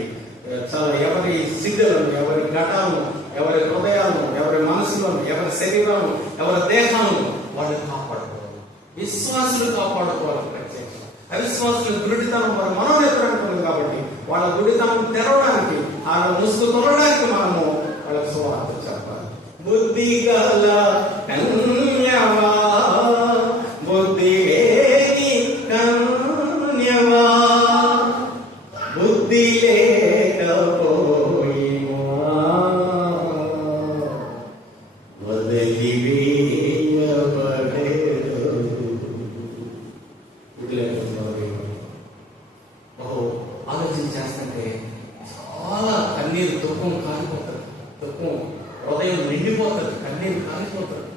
చాలా ఎవరి సిద్ధులను, ఎవరి ఘటాలను, ఎవరి హృదయాలను, ఎవరి మనసులను, ఎవరి శరీరాలను, ఎవరి దేహాలను వాళ్ళు కాపాడుకోవాలి. విశ్వాసులు కాపాడుకోవాలి. ప్రత్యేకంగా అవిశ్వాసులు గుడితనం మన మనోనేత్రం కాబట్టి వాళ్ళ గుడితనం తెరవడానికి, వాళ్ళ ముసుగు తొలడానికి మనము వాళ్ళకి సువార్త చెప్పాలి. బుద్ధి గల కన్యవా, బుద్ధి లేని కన్యవా, బుద్ధి లేకపోయినా వదిలి వేయబడేదు. ఆలోచన చేస్తుంటే చాలా కన్నీరు, దుఃఖం కాలిపోతుంది, దుఃఖం హృదయం నిండిపోతుంది, కన్నీరు కాలిపోతుంది.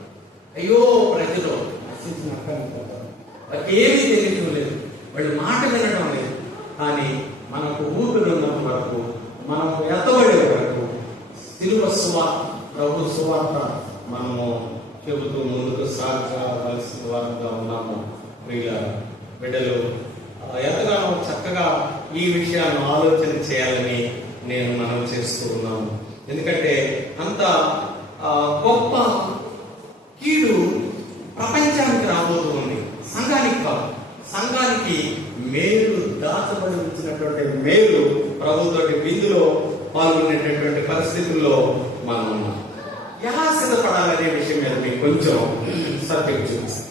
అయ్యో ప్రజలు నశించిన అక్కడిపోతారు, వాళ్ళకి ఏమీ తెలియడం లేదు, వాళ్ళు మాట వినడం లేదు. కానీ మనకు ఊపిరి ఉన్నంత వరకు, మనం ఎత్తబడే వరకు సిలువ సువార్త, ప్రభు సువార్త మనము చెబుతూ ముందుకు సాగవలసిన వారుగా ఉన్నాము. వీళ్ళ బిడ్డలు ఎంతగానో చక్కగా ఈ విషయాన్ని ఆలోచన చేయాలని నేను మనం చేస్తూ ఉన్నాను. ఎందుకంటే అంత గొప్ప కీడు ప్రపంచానికి రాబోతూ ఉంది. సంఘానికి కాదు, సంఘానికి మేలు దాచబడి ఉంచినటువంటి మేలు ప్రభుతోటి విందులో పాల్గొనేటటువంటి పరిస్థితుల్లో మనం ఉన్నాం. ఎలా సిద్ధపడాలనే విషయం మీద మీకు కొంచెం సబ్జెక్ట్ చూపిస్తాం.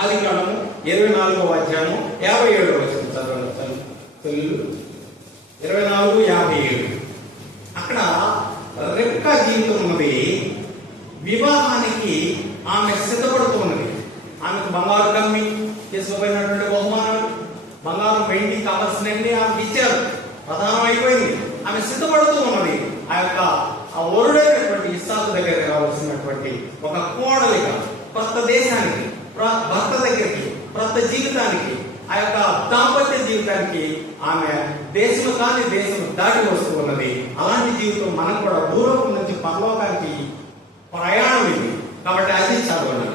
ఆదికాండము 24వ అధ్యాయము 57వ వచనం చదవండి. 24:57. అక్కడ రెబ్కా జీవితం ఉన్నది. వివాహానికి ఆమె సిద్ధపడుతున్నది. ఆమెకు బంగారు కమ్మి చేసుకోబోయినటువంటి బహుమానాలు, బంగారం వెండి కావాల్సినవి ఆమెకు ఇచ్చారు. ప్రధానం అయిపోయింది. ఆమె సిద్ధపడుతూ ఉన్నది. ఆ యొక్క వరుడైనటువంటి ఇస్సాకు దగ్గర కావాల్సినటువంటి ఒక కోడలిగా కొత్త దేశానికి, భర్త దగ్గరికి, కొత్త జీవితానికి, ఆ యొక్క దాంపత్య జీవితానికి ఆమె దేశం కాని దేశం దాటి వస్తూ ఉన్నది. అలాంటి జీవితం మనం కూడా దూరం నుంచి పరలోకానికి ప్రయాణం ఇది. కాబట్టి అది చదవను.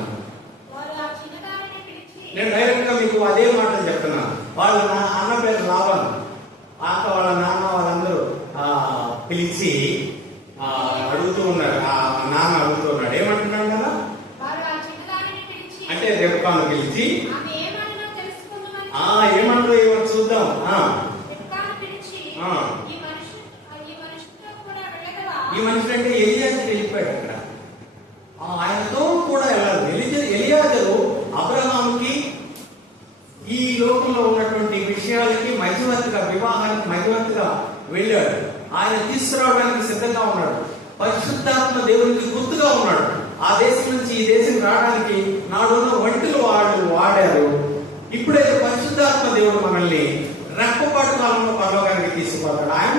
నేను డైరెక్ట్ గా మీకు అదే మాటలు చెప్తున్నాను. వాళ్ళ అన్న పేరు లాభాలు, వాళ్ళ నాన్న వాళ్ళందరూ పిలిచి అడుగుతూ ఉన్నారు. ఆ నాన్న అడుగుతూ ఉన్నాడు, ఏమంటున్నాడు కదా అంటే రెబ్కాను పిలిచి ఏమంటారు ఏమో చూద్దాం. ఈ మనిషి అంటే ఎలియాజరు వెళ్ళిపోయాడు. అక్కడ ఆయనతో కూడా వెళ్ళాలి. ఎలియాజరు అబ్రహాముకి ఈ లోకంలో ఉన్నటువంటి విషయాలకి మధ్యవర్తిగా, వివాహానికి మధ్యవర్తిగా వెళ్ళాడు. ఆయన తీసుకురావడానికి సిద్ధంగా ఉన్నాడు. పరిశుద్ధాత్మ దేవునికి గుర్తుగా ఉన్నాడు. ఆ దేశం నుంచి ఈ దేశం రావడానికి నాడున్న వంటలు వాడారు. ఇప్పుడైతే పరిశుద్ధాత్మ దేవుడు మనల్ని రెప్పపాటు కాలంలో పరలోకానికి తీసుకుపోతాడు. ఆయన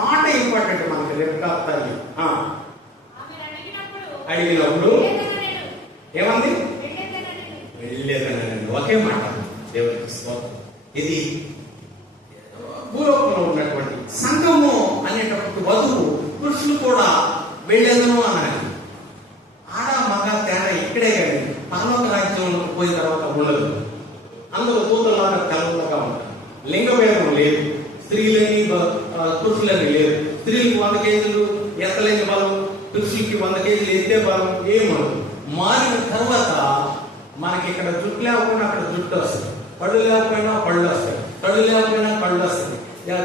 మాట ఇంపార్టెంట్ మనకి. రెప్కా తల్లి అడిగినప్పుడు ఏమంది? వెళ్ళేదనండి. ఒకే మాట. దేవుడికి స్తోత్రం. ఇది భూలోకంలో ఉన్నటువంటి సంఘము అనేటప్పుడు వధువు పురుషులు కూడా వెళ్ళేదను అన్నాడు. ఆడ మగ తేడా ఇక్కడే కానీ పరలోక రాజ్యంలో పోయిన తర్వాత ఉండదు. అందరూ కూతురులాగా తెల్లగా ఉంటారు. లింగభేదం లేదు. స్త్రీలని పురుషులని లేదు. స్త్రీలకు 100 కేజీలు ఎత్తలేని బలం, పురుషులకి 100 కేజీలు ఎత్తే బలం ఏమనదు. మారిన తర్వాత మనకి ఇక్కడ జుట్టు లేకపోయినా అక్కడ జుట్టు వస్తుంది, పళ్ళు లేకపోయినా పళ్ళు వస్తాయి, కళ్ళు లేకపోయినా కళ్ళు వస్తాయి,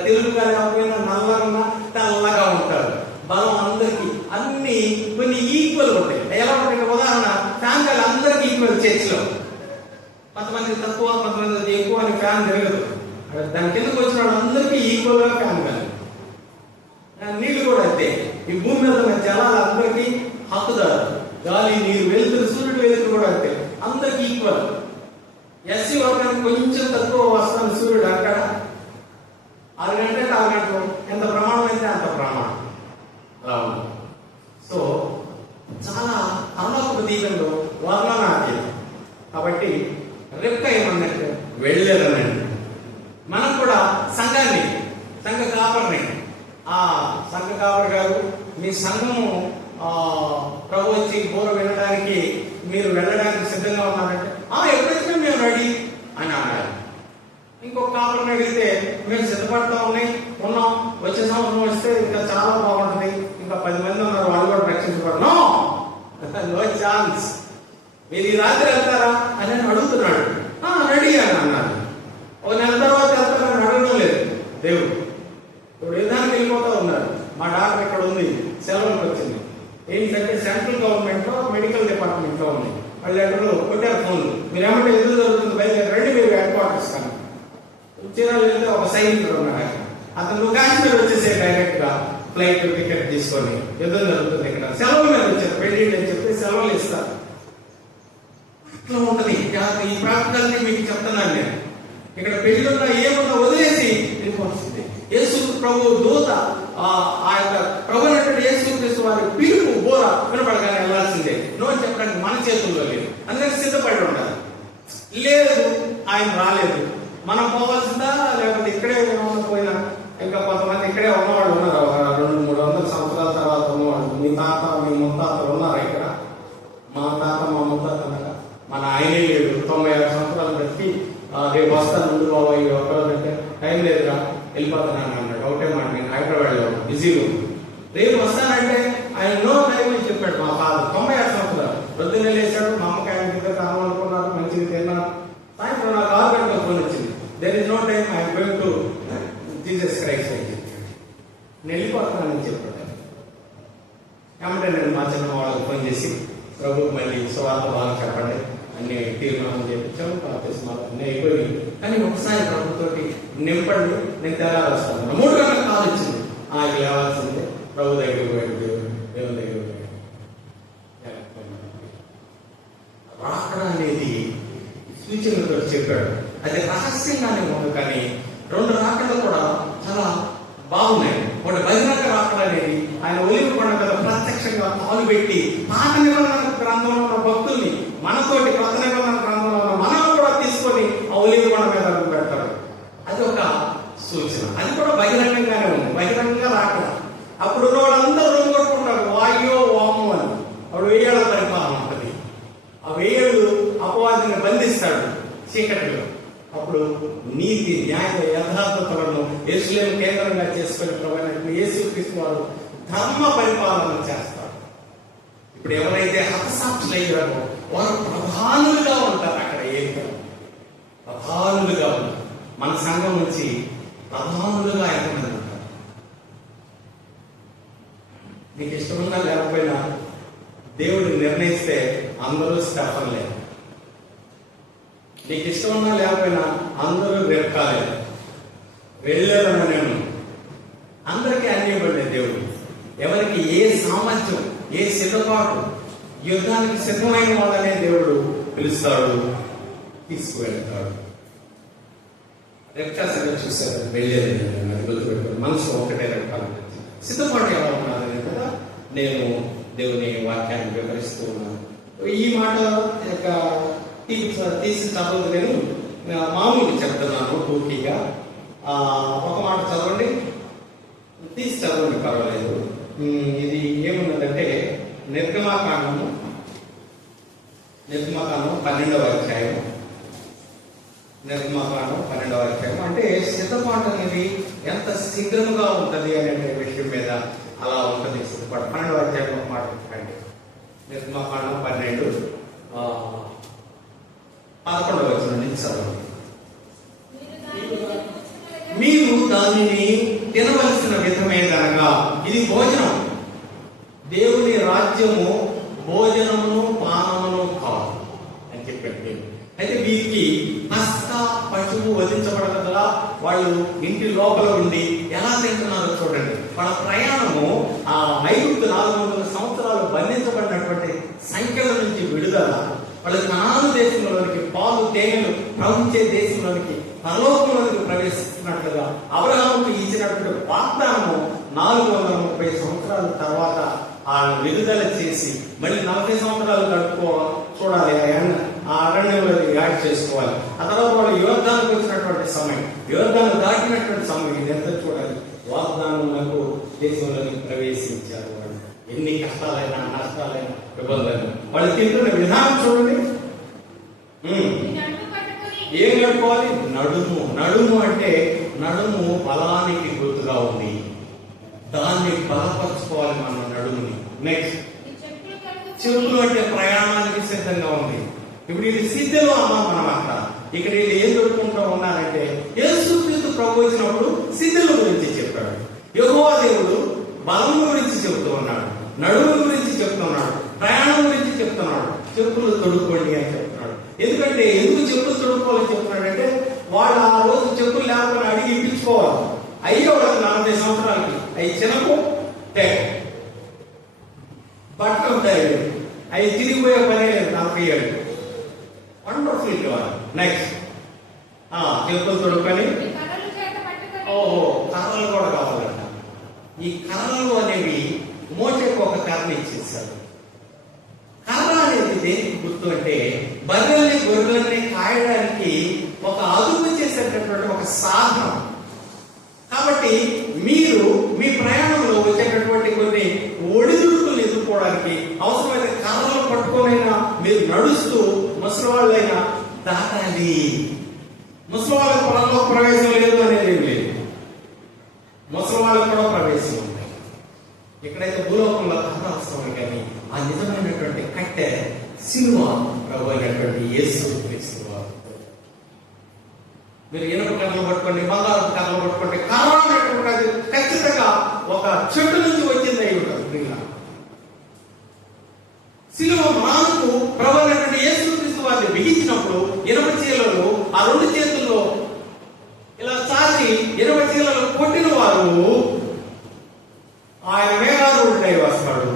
తెలుగుగా లేకపోయినా నల్లగా తెల్లగా ఉంటారు. బలం అందరికి అన్ని కొన్ని ఈక్వల్ ఉంటాయి. ఎలా ఉంటాయి? ఉదాహరణ, ఫ్యాన్ గాలి అందరికి ఈక్వల్. చర్చిలో కొంతమంది తక్కువ, కొంతమంది ఎక్కువ అని ఫ్యాన్ తిరగదు. దాని కిందకు వచ్చిన వాళ్ళు అందరికీ ఈక్వల్ గా ఫ్యాన్ గాలి. నీళ్లు కూడా అంతే. ఈ భూమి మీద ఉన్న జలాలు అందరికీ హక్కుదారు. గాలి, నీరు, వెలుతురు, సూర్యుడు వెలుతురు కూడా అంతే. అందరికి ఈక్వల్. ఎస్సీ వర్గానికి కొంచెం తక్కువ వస్తాను సూర్యుడు అక్కడ 6 గంటలకు 6 గంటలు ఎంత ప్రమాణం అయితే అంత ప్రమాణం అలా ఉంది. సో చాలా అన్నప్పుడు దీపంలో వర్ణనాతీతం. కాబట్టి రెక్క ఏమన్నట్టు వెళ్ళలేదనండి. మనం కూడా సంఘాన్ని, సంఘ కాపరిని, ఆ సంఘ కాపరి గారు మీ సంఘము ప్రభు వచ్చి బోర వినడానికి మీరు వెళ్ళడానికి సిద్ధంగా ఉన్నారంటే ఎప్పుడైతే మేము రెడీ అని అన్నారు. ఇంకొక కాపరిని అడిగితే మేము సిద్ధపడతా ఉన్నాం, వచ్చే సంవత్సరం వస్తే ఇంకా చాలా బాగుంటుంది, ఇంకా 10 మంది ఉన్నారు, వాళ్ళు కూడా రక్షించబడను, నో ఛాన్స్, మీరు ఈ రాత్రి వెళ్తారా అని అడుగుతున్నాడు. రెడీ అని అన్నాడు. ఒక నెల తర్వాత వెళ్తారని అడగడం లేదు దేవుడు. ఇప్పుడు యుద్ధానికి వెళ్ళిపోతూ ఉన్నారు. మా డాక్టర్ ఇక్కడ ఉంది, సెలవులకు వచ్చింది. ఏంటంటే సెంట్రల్ గవర్నమెంట్ లో మెడికల్ డిపార్ట్మెంట్ లో ఉంది. వాళ్ళు లెటర్లు కొట్టారు ఫోన్లు, మీరు ఏమంటే ఎదురు జరుగుతుంది బయలుదేరి రండి మీరు హెడ్ క్వార్టర్స్ కానీ. చీరాలు వెళ్తే ఒక సైనికుడు ఉన్నాడు, అతను కాశ్మీర్ వచ్చేసే డైరెక్ట్ గా ఫ్లైట్ టికెట్ తీసుకొని యుద్ధం జరుగుతుంది ఇక్కడ, సెలవుల మీద వచ్చారు, పెళ్లి అని చెప్పి సెలవులు ఇస్తారు. అట్లా ఉంటది ఈ ప్రాంతాన్ని మీకు చెప్తున్నాను నేను. ఇక్కడ పెళ్లిలో ఏమన్నా వదిలేసి వెళ్ళిపోతుంది. యేసు ప్రభు దూత ఆ యొక్క ప్రభు అంటే యేసు క్రీస్తు వారి పిలుపు బోర వినపడగానే వెళ్ళాల్సిందే. నో చెప్పడానికి మన చేతుల్లో లేదు, అందరికి సిద్ధపడి ఉండాలి. లేదు ఆయన రాలేదు, మనం పోవాల్సిందా లేకపోతే ఇక్కడే ఏమన్నా పోయినా. ఇంకా కొంతమంది ఇక్కడే ఉన్నవాళ్ళు ఉన్నారు, 200-300 సంవత్సరాల తర్వాత ఉన్నవాళ్ళు. మీ తాత మీ ముత్తాతలు ఉన్నారు ఇక్కడ. మా తాత మా ముత్తాత మన ఆయనే లేడు, 96 సంవత్సరాలు బట్టి రేపు వస్తాను ముందు బాబాయ్ ఒక్కరోజంటే టైం లేదురా వెళ్ళిపోతున్నాను అన్నాడు. ఒకటే మాట, నేను హైదరాబాద్లో బిజీగా ఉంది, రేపు వస్తానంటే ఆయన నో టైం అని చెప్పాడు. మా ఫాదర్ 96 సంవత్సరాలు పొద్దున్నే లేచాడు, మా అమ్మకి ఆయన దగ్గర కావాలనుకున్నారు, మంచిగా తిన్నాను. సాయంత్రం నాకు 6 గంటలకు ఫోన్ వచ్చింది, there is no time, I'm going to Jesus Christ అని చెప్పాడు. నేను వెళ్ళిపోతున్నానని చెప్పాడు. ఏమంటే నేను మా చిన్న వాళ్ళకి ఫోన్ చేసి ప్రభుకి మళ్ళీ స్వార్థ బాగా చెప్పండి అన్ని తీర్మానం చేయించాము, అన్నీ అయిపోయి. కానీ ఒకసారి ప్రభుత్వం నింపండి, నేను తెల్లారి వస్తాను. 3 గంటలకు కాల్ వచ్చింది, ఇది లేవాల్సిందే, ప్రభు దగ్గర పోయాడు, దేవుని దగ్గర పోయాడు. రాకడ అనేది సూచనలతో చెప్పాడు, అది రహస్యంగానే ఉంది. కానీ 2 రాకడలు కూడా చాలా బాగున్నాయి. ఒకటి బహిరంగ రాకడ అనేది ఆయన ఒలివ కొండ మీద ప్రత్యక్షంగా పాలు పెట్టి పాత నిబంధన గ్రంథంలో ఉన్న భక్తుల్ని మనతోటి కొత్త నిబంధన గ్రంథంలో ఉన్న మనం కూడా తీసుకొని ఆ ఒలివ కొండ మీద అడుగు పెడతారు. అది ఒక సూచన. అది కూడా బహిరంగంగానే ఉంది, బహిరంగంగా రాకడ. అప్పుడు వాళ్ళందరూ రూమ్ కొట్టుకుంటారు, వాయో వాము అని. అప్పుడు 1000 ఏళ్ల పరిపాలన ఉంటుంది. ఆ 1000 ఏళ్ళు అపవాదిని బంధిస్తాడు చీకటిలో. అప్పుడు నీతి న్యాయ యథార్థతలను యెరూషలేము కేంద్రంగా చేసుకుని ప్రభువైన యేసుక్రీస్తు వారు ధర్మ పరిపాలన చేస్తారు. ఇప్పుడు ఎవరైతే హతసాక్షులు అయ్యారో వారు ప్రధానులుగా ఉంటారు. అక్కడ ఏం ప్రధానులుగా ఉంటారు. మన సంఘం నుంచి ప్రధానులుగా ఎంతమంది ఉంటారు? నీకు ఇష్టమున్నా లేకపోయినా దేవుడు నిర్ణయిస్తే అందరూ స్టెఫన్ లేదు. నీకు ఇష్టం ఉన్నా లేకపోయినా అందరూ వెరకాలేదు, వెళ్ళారని నేను అందరికీ అన్యపడే దేవుడు. ఎవరికి ఏ సామర్థ్యం, ఏ సిద్ధపాటు, యుద్ధానికి సిద్ధమైన వాళ్ళనే దేవుడు పిలుస్తాడు, తీసుకువెళ్తాడు. రెక్క సంగతి చూశారు, వెళ్ళేది అది గుర్తుపెట్టుకోండి. మనసు ఒకటే రకాలు సిద్ధపాటు ఎలా ఉన్నది కదా. నేను దేవుని వాక్యాన్ని వివరిస్తూ ఉన్నాను. ఈ మాట యొక్క తీసి చదవదు, నేను మామూలుగా చెప్తున్నాను టూకీగా. ఒక మాట చదవండి, తీసి చదవండి పర్వాలేదు. ఇది ఏమున్నదంటే నిర్గమాకాండము 12వ అధ్యాయం. నిర్గమాకాండం 12వ అధ్యాయం అంటే సిద్ధపాటు అనేది ఎంత శీఘ్రముగా ఉంటుంది అనే విషయం మీద అలా ఉంటుంది సిద్ధపాటు. 12వ అధ్యాయం ఒక మాట చెప్పండి. నిర్గమాకాండం 12:11 నుంచి చదవండి. మీరు దానిని తినవలసిన విధమేదనగా ఇది భోజనం, దేవుని రాజ్యము భోజనమును పానమును కాదు అని చెప్పండి. అయితే వీరికి పస్కా పశువు వధించబడదు కదా, వాళ్ళు ఇంటి లోపల ఉండి ఎలా తింటున్నారో చూడండి. వాళ్ళ ప్రయాణము ఆ 500 సంవత్సరాలు బంధించబడినటువంటి సంఖ్యల నుంచి విడుదల, వాళ్ళు కనాను దేశంలోనికి, పాలు తేనెలు ప్రవహించే దేశంలోనికి, పరలోకంలోనికి ప్రవేశిస్తున్నట్లుగా అబ్రహాముకు ఇచ్చినటువంటి వాగ్దానము 430 సంవత్సరాల తర్వాత ఆయన విడుదల చేసి మళ్ళీ 40 సంవత్సరాలు చూడాలి, ఆ అరణ్యంలో యాడ్ చేసుకోవాలి. ఆ తర్వాత వాళ్ళు యోర్దానుకు వచ్చినటువంటి సమయం, యోర్దాను దాటినటువంటి సమయం, ఇది ఎంత చూడాలి. వాగ్దానములకు దేశంలోకి ప్రవేశించారు. వాళ్ళు ఎన్ని కష్టాలైనా, నష్టాలైనా, ఇబ్బందులైనా వాళ్ళు తింటున్న విధానం చూడండి. ఏం కట్టుకోవాలి? నడుము. నడుము అంటే నడుము బలానికి గుర్తుగా ఉంది, దాన్ని బలపరచుకోవాలి మనం నడుముని. నెక్స్ట్ చెప్పులు అంటే ప్రయాణానికి సిద్ధంగా ఉంది. ఇప్పుడు ఇది సిద్ధలో అన్నాం మనం అక్కడ. ఇక్కడ ఇది ఏం దొరుకుంటూ ఉన్నారంటే యేసుక్రీస్తు ప్రభు వచ్చినప్పుడు సిద్ధుల గురించి చెప్పాడు. యెహోవా దేవుడు బలం గురించి చెబుతూ ఉన్నాడు, నడుము గురించి చెప్తున్నాడు, ప్రయాణం గురించి చెప్తున్నాడు. చెప్పులు తొడుక్కోండి అని చెప్తున్నాడు. ఎందుకంటే ఎందుకు చెప్పులు తొడుక్కోవాలని చెప్తున్నాడంటే వాళ్ళు ఆ రోజు చెప్పులు లేకపోతే అడిగి ఇప్పించుకోవాలి. అయ్యో 40 సంవత్సరాలకి అవి చిన్నకు బట్టలు ఉంటాయి, అవి తిరిగిపోయే పని లేదు 40 ఏళ్ళు. వండర్ఫుల్ కావాలి. నెక్స్ట్ చెప్పులు తొడుక్కొని కర్రలు కూడా కావాలంట. ఈ కర్రలు అనేవి మోషేకు ఒక కర్ర ఇచ్చేసాడు. కర్ర అనేది దేనికి గుర్తు అంటే బర్రెల్ని గొర్రెల్ని కాయడానికి ఒక అదుపు చేసేటటువంటి ఒక సాధనం. కాబట్టి మీరు మీ ప్రయాణంలో వచ్చేటటువంటి కొన్ని ఒడిదుడుకులు ఎదుర్కోవడానికి అవసరమైన కర్రలు పట్టుకోనైనా మీరు నడుస్తూ ముసలివాళ్ళైనా దాటాలి. ముసలివాళ్ళకి పొలంలో ప్రవేశం లేదు అనేది ఏం లేదు, ముసలివాళ్ళకు కూడా ప్రవేశం ఉంది. ఎక్కడైతే భూలోకంలో కర్ర అవసరమే, కానీ ఆ నిజమైనటువంటి కట్టె సిలువ ప్రభు అయినటువంటి యేసు క్రీస్తు. మీరు ఇనుప కర్రలు పట్టుకోండి, బంగారు కర్రలు పట్టుకోండి, కర్ర అనేటువంటి ఖచ్చితంగా ఒక చెట్టు నుంచి వచ్చింది అయి ఉంటుంది. సిలువ మాకు ప్రభు అయినటువంటి యేసు క్రీస్తు వారిని బిగించినప్పుడు ఇనుప చీలలు ఆ 2 చేతుల్లో ఇలా చాచి ఇనుప చీలలు కొట్టిన వారు ఆయన మేఘారుడై వస్తాడు,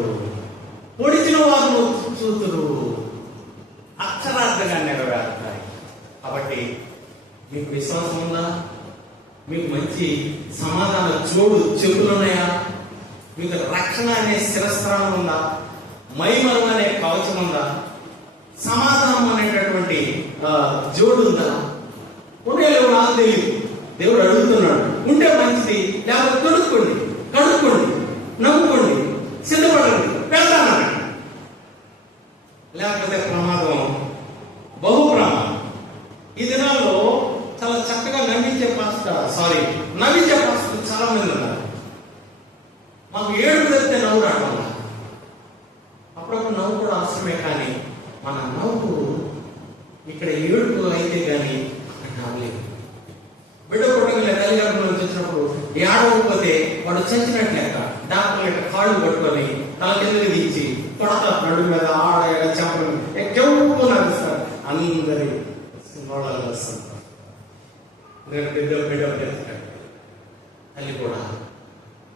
పొడిచిన వారు చూతురు, అక్షరార్థంగా నెరవేరుతాయి. కాబట్టి మీకు విశ్వాసం ఉందా? మీకు మంచి సమాధాన చెవులు ఉన్నాయా? మీకు రక్షణ అనే శిరస్త్రాణం ఉందా? మైమరం అనే కవచం ఉందా? సమాధానం అనేటటువంటి జోడు ఉందా? ఉంటే లేవు నాకు తెలియదు. దేవుడు అడుగుతున్నాడు. ఉంటే మంచిది, లేకపోతే కడుక్కోండి, నవ్వుకోండి, సిద్ధపడండి, పెడతానండి. లేకపోతే ప్రమాదం, బహు ప్రమాదం. ఈ దినాల్లో చాలా చక్కగా నవ్వించే పాస్టర్ చాలా మంది ఉన్నారు. మాకు ఏడుపు తెస్తే నవ్వు రావడం, అప్పుడప్పుడు నవ్వు కూడా అవసరమే, కానీ మన నవ్వు ఇక్కడ ఏడుపు అయితే కానీ అక్కడ నవ్వలేదు. బిడ్డ పుట్టగల తల్లిదండ్రుల నుంచి వచ్చినప్పుడు ఏడవకపోతే వాడు చచ్చినట్టు లెక్క. డాక్టర్ యొక్క కాళ్ళు పట్టుకొని తన కిందకి దించి కొడతా, నడు మీద ఆడ చెంపలు ఎక్కవు నడుస్తారు. అందరి తల్లి కూడా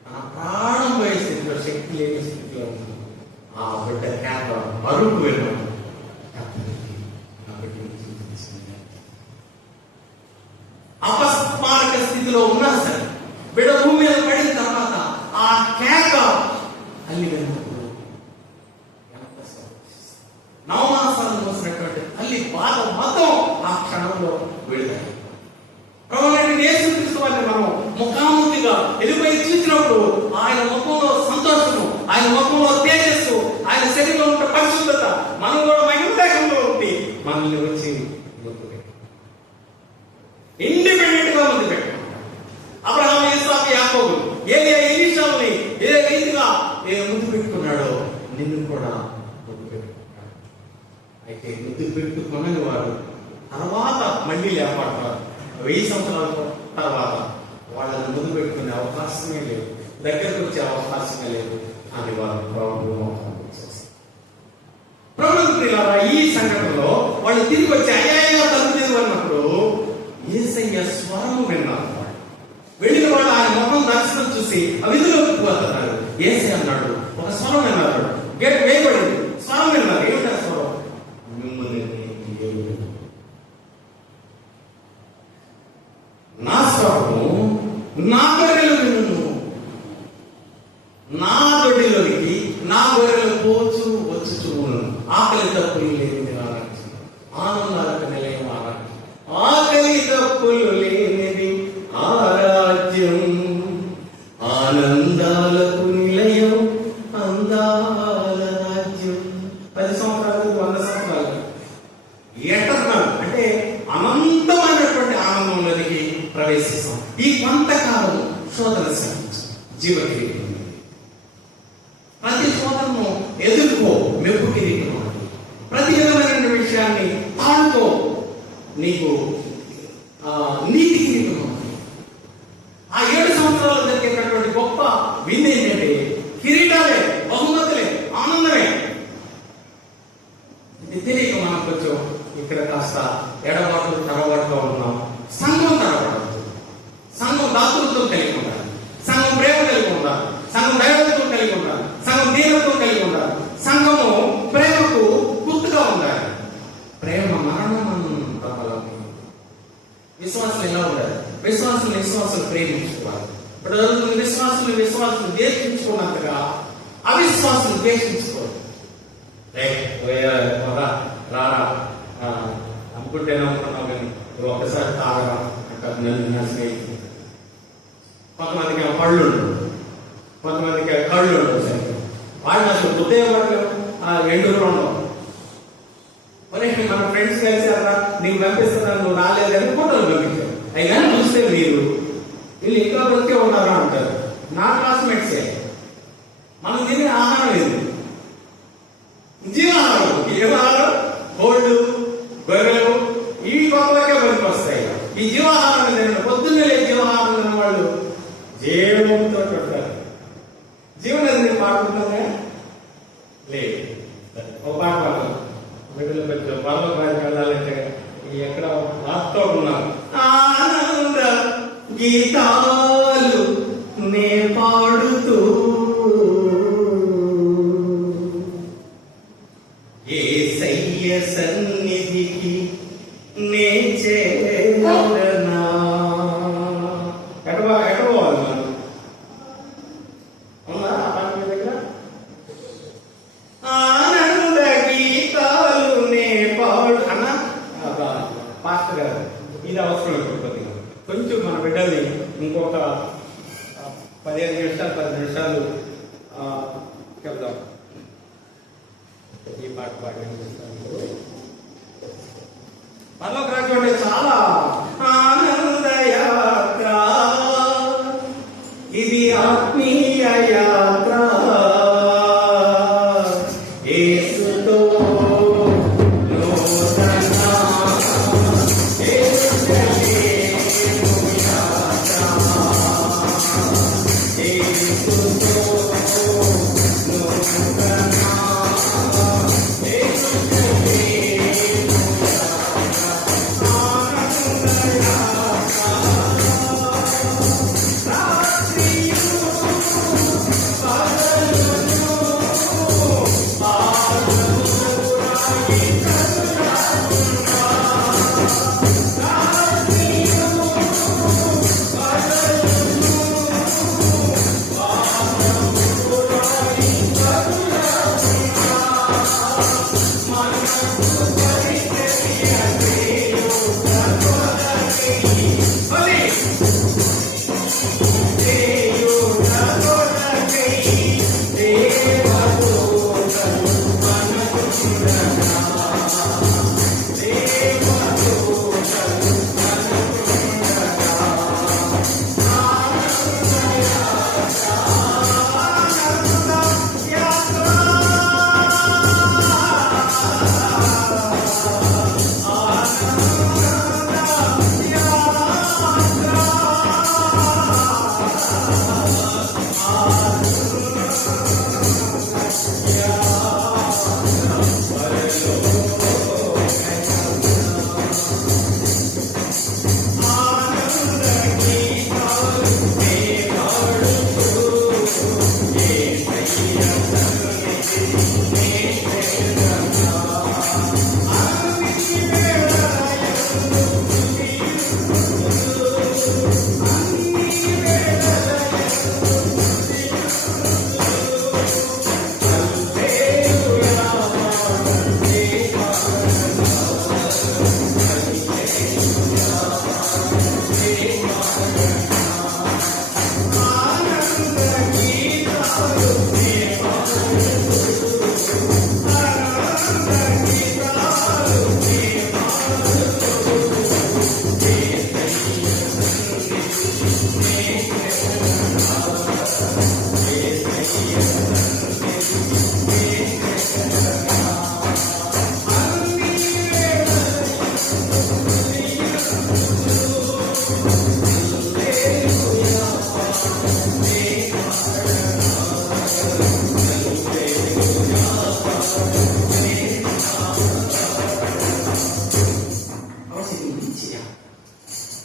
తన ప్రాణం పోయే స్థితిలో, శక్తి లేని స్థితిలో ఉంది. ఆ బిడ్డ కేక అరుగు వెళ్ళాం. అపస్మారక స్థితిలో ఉన్నా సరే బిడ్డ భూమి మీద పడిన తర్వాత ఆ కేక తల్లి వెళ్ళినప్పుడు నవమాసాలు మోసినటువంటి తల్లి బాధ మొత్తం ఆ క్షణంలో విడుదల. ప్రభువైన యేసుక్రీస్తు వారిని మనం ముఖాముఖిగా ఎదుపై చూసినప్పుడు ఆయన ముఖంలో సంతోషము, ఆయన ముఖంలో తేజస్సు, ఆయన శరీరంలో ఉన్న పరిశుద్ధత మనం కూడా మహిమదేహంలో ఉంది. మనల్ని వచ్చి ఇండిపెండెంట్ గా ముందు పెట్టాం. అబ్రహాము, ఇస్సాకు, యాకోబు ఏలియా, ఎలీషాని ఏ రీతిగా ముందు పెట్టుకున్నాడో నిన్ను కూడా ముందు పెట్టుకున్నాడు. అయితే ముందు పెట్టుకున్నది వారు తర్వాత మళ్ళీ లేపడతారు. 1000 సంవత్సరాల తర్వాత వాళ్ళని ముందు పెట్టుకునే అవకాశమే లేదు, దగ్గరకు వచ్చే అవకాశమే లేదు. అని వారు ప్రభుత్వ ఈ సంఘటనలో వాళ్ళు తిరిగి వచ్చి అయ్యాయో తల్లి అన్నప్పుడు యేసయ్య స్వరము విన్నారు. వెళ్ళిన వాళ్ళు ఆయన ముఖం దర్శనం చూసి విధులోకి పోతున్నారు. యేసయ్య అన్నాడు, ఒక స్వరం విన్నారు, గేట్ వేయబడింది, స్వరం విన్నారు. ఏమిటా స్వరం? మిమ్మల్ని నా గొర్రెలు వినును, నా దొడ్డిలోనికి నా గొర్రెలు పోచు వచ్చుచు ఉండును. ఆకలి తప్పులు లేనిది ఆరాధ్యం, ఆనందాలకు నిలయం ఆరాధ్యం. ఆకలి తప్పులు లేనిది ఆరాధ్యం, ఆనందాలకు నిలయం అందాల రాజ్యం. 10 సంవత్సరాలు 100 సంవత్సరాలు ఎటర్నల్ అంటే అనంతమైనటువంటి ఆనందంలోనికి ప్రవేశిస్తాం. ఈ కొంతకాలం శోధన జీవకిరీటం, ప్రతి శోధనను ఎదుర్కో, మెప్పు కిరీటం. ప్రతి విధమైన విషయాన్ని తాడుకో, నీకు నీతి కిరీటం. ఆ 7 సంవత్సరాలు జరిగేటటువంటి గొప్ప విందు ఏంటంటే కిరీటాలే, బహుమతులే, ఆనందమే. ఇది తెలియక మనం కొంచెం ఇక్కడ కాస్త ఎడబాటు తరబాటుగా ఉన్నాం. సంఘం తరబడద్దు, సంఘం దాతృత్వం కలిగి ఉండాలి, సంఘం ప్రేమ కలిగి ఉండాలి, సంఘం దైవత్వం కలిగి ఉండాలి, సంఘం దీనత్వం కలిగి ఉండాలి, సంఘము ప్రేమకు గుర్తుగా ఉండాలి. ప్రేమ మరణమంత బలం. విశ్వాసం ఎలా ఉండాలి? విశ్వాసం ప్రేమించుకోవాలి. ఇప్పుడు విశ్వాసం ద్వేషించుకున్నంతగా అవిశ్వాసం ద్వేషించుకోవాలి. రారా అనుకుంటే నమ్ముకున్నావు కానీ నువ్వు ఒకసారి తాగరా అంటారు నా స్నేహితులు. కొంతమందికి పళ్ళు ఉండవు, కొంతమందికి కళ్ళు ఉండవు. సరే వాళ్ళు అసలు ఉదయపడలేవు, ఎండులో ఉండవు. మరి మన ఫ్రెండ్స్ కలిసారా, నీకు పంపిస్తున్నాను నువ్వు రాలేదని ఫోటోలు పంపించారు. అయినా చూస్తే మీరు వీళ్ళు ఇంకా బతికే ఉన్నారా అంటారు. నా క్లాస్మేట్సే. మనం తినే ఆహారం లేదు, జీవాహారం. ఏమాహారం? కోళ్ళు, గొర్రెలు, ఇవి గొప్పగా పనికి వస్తాయి. ఈ జీవాహారం తిన పొద్దున్నే లేదు జీవాహారం తిన్న వాళ్ళు జీవంతో కొట్టారు. జీవనది పాడుతున్నారా? లేదు. ఒక పాట పాడతాం, బిడ్డలు కొంచెం పర్వ పాడికి వెళ్ళాలంటే ఎక్కడ రాస్తో ఉన్నారు. ఆనంద గీతాలు నే పాడుతూ యేసయ్య సన్నిధికి నే చేరనా. ఎక్కడపోవాలి మనం? అవునా ఆ పాట మీ దగ్గర? ఆనంద గీతాలు నే పాడు అన్న పాస్టర్ గారు, ఇది అవసరం ఇప్పుడు కొంచెం మన బిడ్డల్ని ఇంకొక 15 నిమిషాలు 10 నిమిషాలు చెప్దాం. ఈ పాట పరలోక రాజ్యం అంటే చాలా ఆనందయాత్ర, ఇది ఆత్మీయ యాత్ర. యేసుతో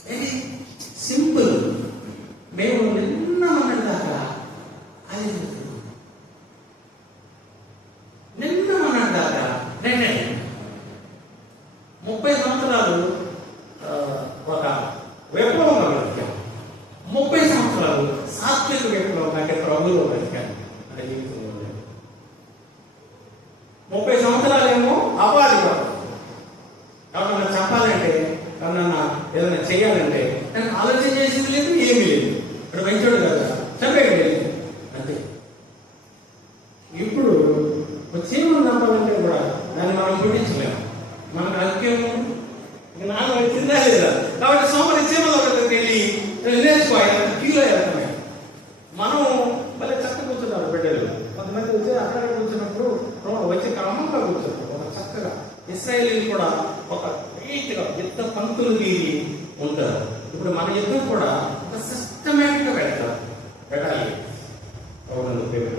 వెరీ సింపుల్. మేము నిన్న మొన్నటి దాకా అది నిన్న మొన్నటి దాకా నేను 30 సంవత్సరాలు ఒక విప్లవంగా బతికాను. 30 సంవత్సరాలు సాత్విక విప్లవం అంటే ప్రభువులో బతికాను. అంటే జీవితంలో 30 సంవత్సరాలేమో అపాధి కాదు. ఎవరన్నా చెప్పాలంటే, ఎవరన్నా ఏదైనా చేయాలంటే నాకు ఆలోచన చేసింది లేదు, ఏమీ లేదు. ఇప్పుడు మంచోడు కదా, చెప్పేది లేదు అంతే. ఇప్పుడు చీమను చంపాలంటే కూడా దాన్ని మనం పుట్టించలేము. మనకు అల్కేమో ఇక నాకు వచ్చిందా లేదా. కాబట్టి సోమరి చీమలో వెళ్ళి నేర్చుకోవాలి, కీలో వెళ్తామే. మనం మళ్ళీ చక్క కూర్చున్నారు బిడ్డలు. కొంతమంది వచ్చి అక్కడ కూర్చున్నప్పుడు వచ్చి క్రమంగా కూర్చుంటారు. ఒక చక్కగా ఇస్రాయేలీలు కూడా ఒక నీట్గా యుద్ధ పంక్తులు తీరి ఉంటారు. ఇప్పుడు మన యుద్ధం కూడా ఒక సిస్టమేటిక్ గా పెట్టాలి. అవును పేరు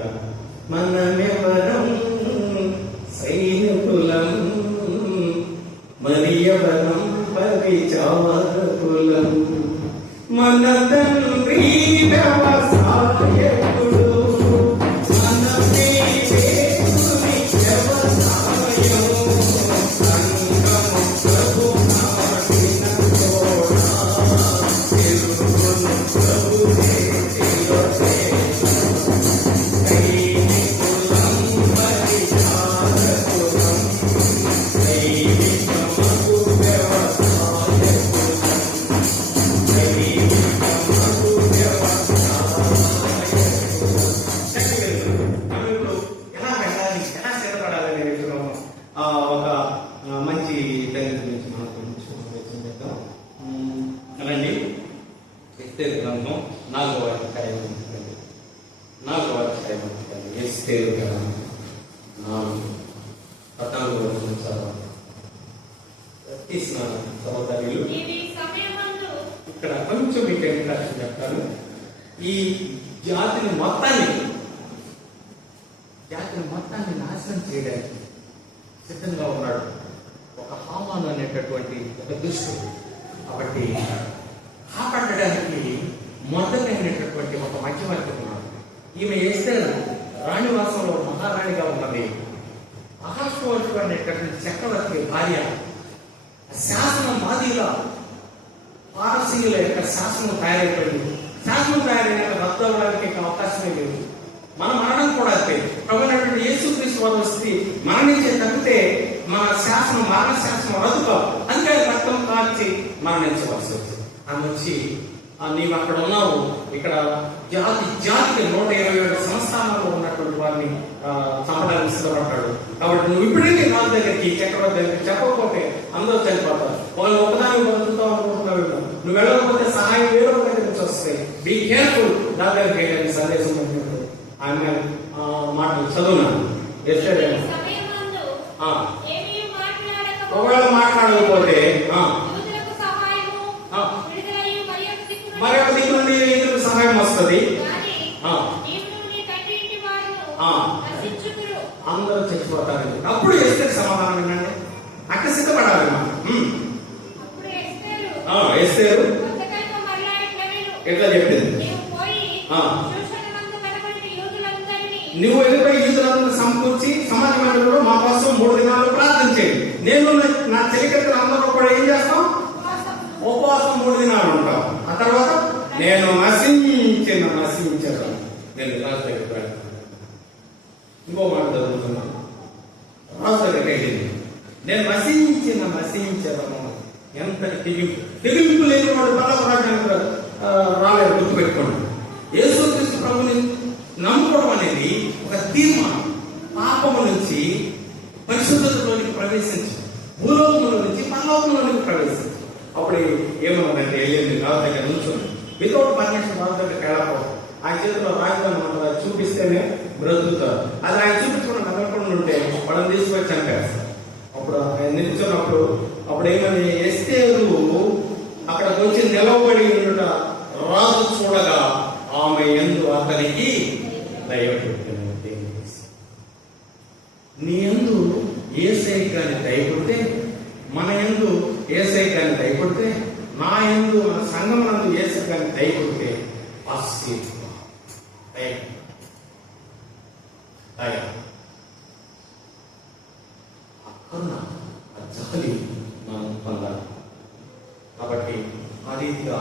మనమెవరం సైనికులం మరియవరం పరిచారకులం మన తండ్రి వ్యవసాయకుడు మనమే దేవుని వ్యవసాయం సంగము ప్రభు నాటిన తోడ తిరుగును ప్రభువే తిరుగే ఇక్కడ కొంచెం మీకు ఇంట్రెస్ట్ చెప్తాను. ఈ జాతిని మొత్తాన్ని నాశనం చేయడానికి సిద్ధంగా ఉన్నాడు ఒక హామాను అనేటటువంటి ఒక దుష్టుడు. కాబట్టి కాపాడడానికి మొదలైనటువంటి ఒక మధ్యవర్తి ఉన్నాడు. ఈమె ఎస్తేరు రాణివాసంలో మహారాణిగా ఉన్నది. అహష్వేరోషు అనేటటువంటి చక్రవర్తి భార్య. శాసనం మాదిగా పారసీయుల యొక్క శాసనం తయారైపోయింది. శాసనం తయారైన రద్దు అవ్వడానికి అవకాశమే లేదు. మన మరణం కూడా అంతే. ప్రభువైనటువంటి యేసుక్రీస్తు వారు వస్తే మరణించే తప్పితే మన మరణ శాసనం రద్దు కాదు. అందుకే రక్తం కాల్చి మరణించవలసి వచ్చింది. ఆమె వచ్చి నీవు అక్కడ ఉన్నావు, ఇక్కడ జాతికి 127 సంస్థానాల్లో ఉన్నటువంటి వారిని చంపడానికి సిద్ధపడ్డాడు. కాబట్టి నువ్వు ఇప్పుడే రాజు దగ్గరికి చక్రవర్తి దగ్గరికి చెప్పకపోతే అందరూ చనిపోతారు. వాళ్ళు ఒకదాన్ని బతుకుతావు అనుకుంటున్నావు. నువ్వు వెళ్ళకపోతే సహాయం వేరే దగ్గర నుంచి వస్తాయి. Be careful. నా దగ్గరికి సందేశం పంపినప్పుడు ఆమె మాటలు చదువున్నాను. ఒకవేళ మాట్లాడకపోతే మరొక దిక్కు నుండి ఎదురు సహాయం వస్తుంది. అందరూ చచ్చిపోతారు. అప్పుడు ఎస్తేరు సమాధానం ఏంటంటే అక్కడ సిద్ధపడాలి. ఎస్తేరు ఎట్లా చెప్పింది, నువ్వు ఎదురుపై యూదులందరూ సమకూర్చి సమాజ మందిరంలో మా కోసం 3 దినాలు ప్రార్థించేది. నేను నా చెలికత్తెలు అందరూ కూడా ఏం చేస్తాం, ఉపవాసం 3 దినాలు ఉంటాం. ఆ తర్వాత నేను నశించాను. నేను రాజు దగ్గర ఇంకో మాట చదువుతున్నాను. రాజు దగ్గరికి వెళ్ళింది. నేను నశించాను. ఎంత తెగింపు లేని వాడు పర్వరాజ్యానికి రాలేదు. గుర్తుపెట్టుకోండి. యేసుక్రీస్తు ప్రభుని నమ్ముకోవడం అనేది ఒక తీర్మానం. పాపము నుంచి పరిశుద్ధతలోనికి ప్రవేశించు, భూలోకంలో నుంచి పరలోకంలోనికి ప్రవేశించు. అప్పుడు ఏమన్నదంటే వెళ్ళింది రాజు దగ్గర నుంచోండి. వితౌట్ పర్మిషన్ రాజు దగ్గరికి వెళ్ళకపోవడం. ఆయన చేతిలో రాజధాని మనం చూపిస్తేనే బ్రతుకుతారు. అది ఆయన చూపించుకున్న నమ్మకం ఉంటే వాళ్ళని తీసుకొని చంపేస్తారు. అప్పుడు ఆయన నిల్చున్నప్పుడు అప్పుడు ఏమని ఎస్తేరు అక్కడికి వచ్చి నిలబడి ఉండుట రాజు చూడగా ఆమె యందు అతనికి దయపెట్టిన. నీ యందు యేసయ్య గాని దయపడితే, మన యందు యేసయ్య గాని దయపడితే నా యందు మన సంఘమునందు యేసు కానీ దయ కొడితే అక్కడ జాలి మనం పొందాలి. కాబట్టి ఆ రీతిగా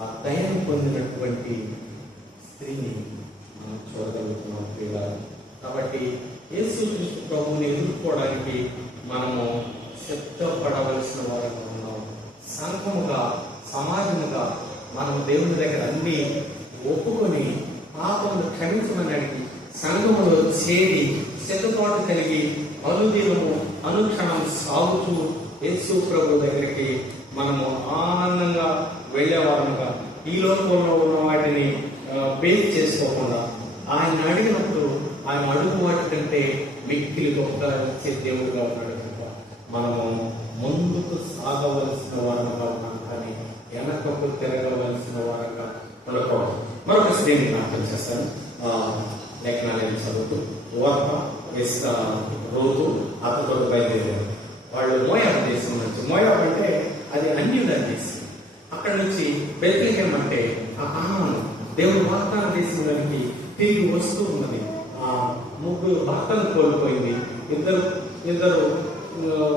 ఆ దయను పొందినటువంటి స్త్రీని మనం చూడగలుగుతున్నాం ప్రియులారా. కాబట్టి యేసుక్రీస్తు ప్రభువుని ఎదుర్కోవడానికి మనము సిద్ధపడవలసిన వారంగా ఉన్నాం. సంఘముగా, సమాజముగా మనం దేవుని దగ్గర అన్ని ఒప్పుకొని పాపములు క్షమించమని అడిగి సంఘములో చేరి సిద్ధపాటు కలిగి అనుదినము అనుక్షణం సాగుతూ యేసు ప్రభు దగ్గరికి మనము ఆనందంగా వెళ్ళేవారముగా, ఈ లోకంలో ఉన్న వాటిని బేస్ చేసుకోకుండా ఆయన అడిగినప్పుడు ఆయన అడుగు వాటి కంటే మిక్కిలి గొప్పగా ఇచ్చే దేవుడుగా ఉన్నాడు కనుక మనము ముందుకు సాగవలసిన వారంగా ఉన్నాం, కానీ వెనకకు తిరగవలసిన వారంగా ఉండకూడదు. మరొక స్త్రీని జ్ఞాపకం చేస్తాను. లేఖనాన్ని చదువుతూ ఓర్ప, రోజు అతతో బయలుదేరారు. వాళ్ళు మోయాబు దేశం నుంచి, మోయాబు అంటే అది అన్యుల దేశం. అక్కడి నుంచి బెత్లెహేం అంటే ఆ కానాను దేవుడు వాగ్దాన దేశంలోనికి తిరిగి వస్తూ ఉన్నది. ముగ్గురు భర్తను కోల్పోయింది, ఇద్దరు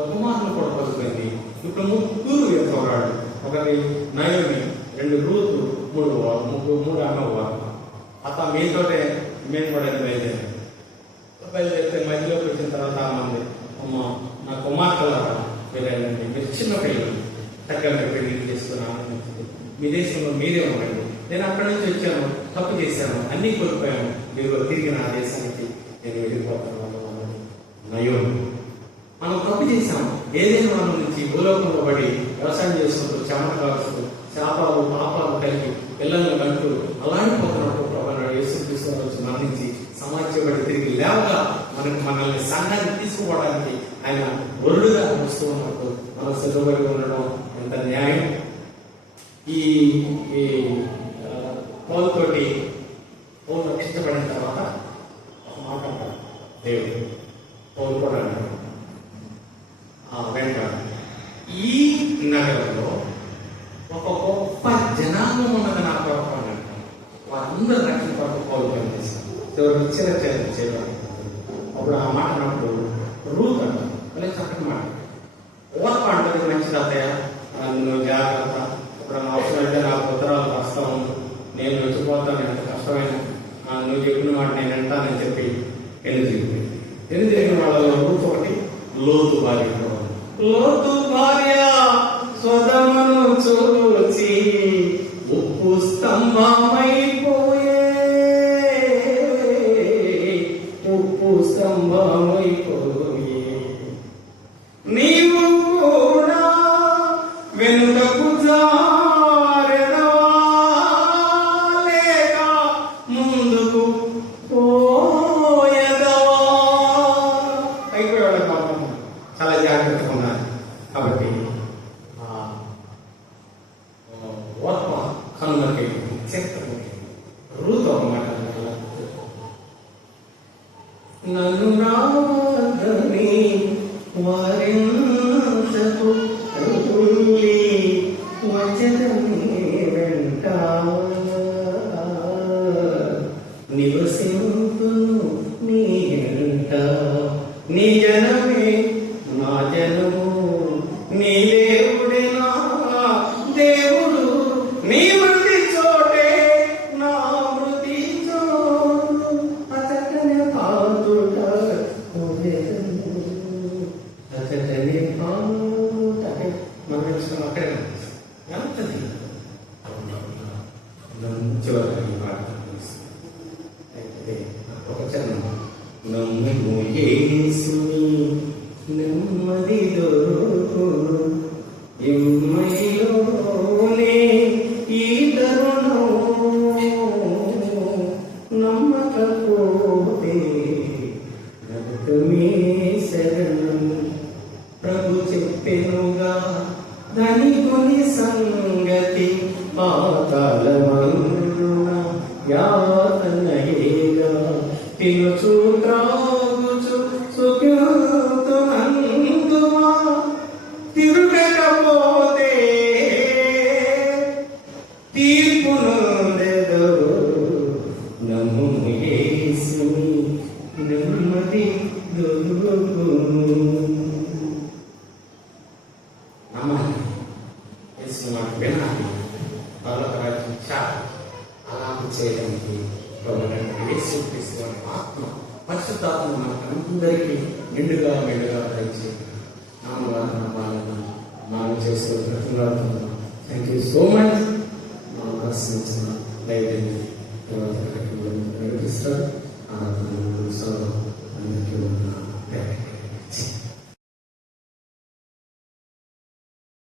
కుమారులు కూడా కోల్పోయింది. ఇప్పుడు ముగ్గురు ఎత్తవరాడు, ఒకటి నయోమి, 2 రూతు, 3 అమ్మవారు. అత మీతోటే మేము కూడా బయలుదేరితే మధ్యలోకి వచ్చిన తర్వాత మంది, అమ్మ నా కుమార్తెలారా వెళ్ళండి, మీరు చిన్న పిల్లలు చక్కగా పెళ్లి చేసుకున్నాను, మీ దేశంలో మీరే ఉండండి, నేను అక్కడి నుంచి వచ్చాను, తప్పు చేశాను, అన్నీ కోల్పోయాను, మీరు తిరిగి నా దేశానికి నేను వెళ్ళిపోతాను. నయోమి, మనం తప్పు చేశాము, ఏదైనా మన నుంచి భూలోకంలో పడి వ్యవసాయం చేసుకుంటూ చెమట కాల్చుతూ శాపాలు పాపాలు కలిగి పిల్లలను కంటూ అలాంటిపోతున్నప్పుడు ప్రభు యేసుక్రీస్తు వచ్చి మరణించి సమాజపడి తిరిగి లేవగా మనల్ని సంఘాన్ని తీసుకోవడానికి ఆయన ఒరుడుగా వస్తూ ఉన్నప్పుడు మనం సిద్ధపడి ఉండడం ఎంత న్యాయం. ఈ పౌలుతోటి పౌలు రక్షించబడిన తర్వాత ఒక మాట అంటారు దేవుడు, పౌలు కూడా అంటారు వెంట ఈ నగరంలో ఒక గొప్ప జనాంగం ఉన్నది నా కొరకు అని అంటారు. వారందరూ రక్షణ కొరకు పౌలు పనిచేస్తారు. దేవుడు ఇచ్చిన చేయాలి. అప్పుడు ఆ మాట అన్నప్పుడు రూత్ అంటారు, మళ్ళీ చక్కని మాట. ఓర్ప అంటారు, మంచిది అత్తయ్య, నువ్వు జాగ్రత్త, ఇప్పుడు నా అవసరం అయితే నాకు ఉత్తరాలు వస్తా ఉంది, నేను వచ్చిపోతాను, ఎంత కష్టమైన నువ్వు చెప్పిన మాట నేను వింటానని చెప్పి ఎన్ని వాళ్ళలో రూత్ ఒకటి, లోతు భార్య. లోతు భార్య స్వదమును చూచి ఉప్పు స్తంభమైపోయే, ఉప్పు స్తంభమైపోయే, నీవు కూడా వెనుకకు జారెదవా లేక ముందుకు పోయదవా. అయిపోయాడు పాపం, చాలా జాగ్రత్తగా ఉన్నారు. కాబట్టి ఓర్ప కనుమకి చెప్తాను, రూతు ఒక మాట, నన్ను రాదని వారించకు వచ్చదని వెంట నివసింతును నీ వెంట, నీ జనమే నా జనము, నీ దేవుడే నా దేవుడు, నీ మృతి చోటే నా మృతి చోటు, అతనే పాదుట అతనే పాదుట. మన విషయం అక్కడే ఎంతది ఒక చరణం, నమ్ము యేసుని నెమ్మది దొరుకును, ఎమ్మయిలోనే ఈ తరుణం, నమ్మకపోతే నరకమే శరణం. ప్రభు చెప్పెనుగా ధనికుని సంగతి, పాతాళమందున యాతనయేగా, తినుచు త్రాగుచు సుఖింతునందువా, తిరుగకపోతే ఇచ్చిన మాట వినాలి, పరలోక రాజ్యం చాలు. అలాంటి చేయడానికి యేసుక్రీస్తు వారి ఆత్మ పరిశుద్ధాత్మ మనకందరికీ నిండుగా మెండుగా దయచేసి మనం చేసే ప్రతిలాడుతున్నాం. Thank you so much. మనం ఆశించిన లైబ్రరీ నడిపిస్తారు. అందరికీ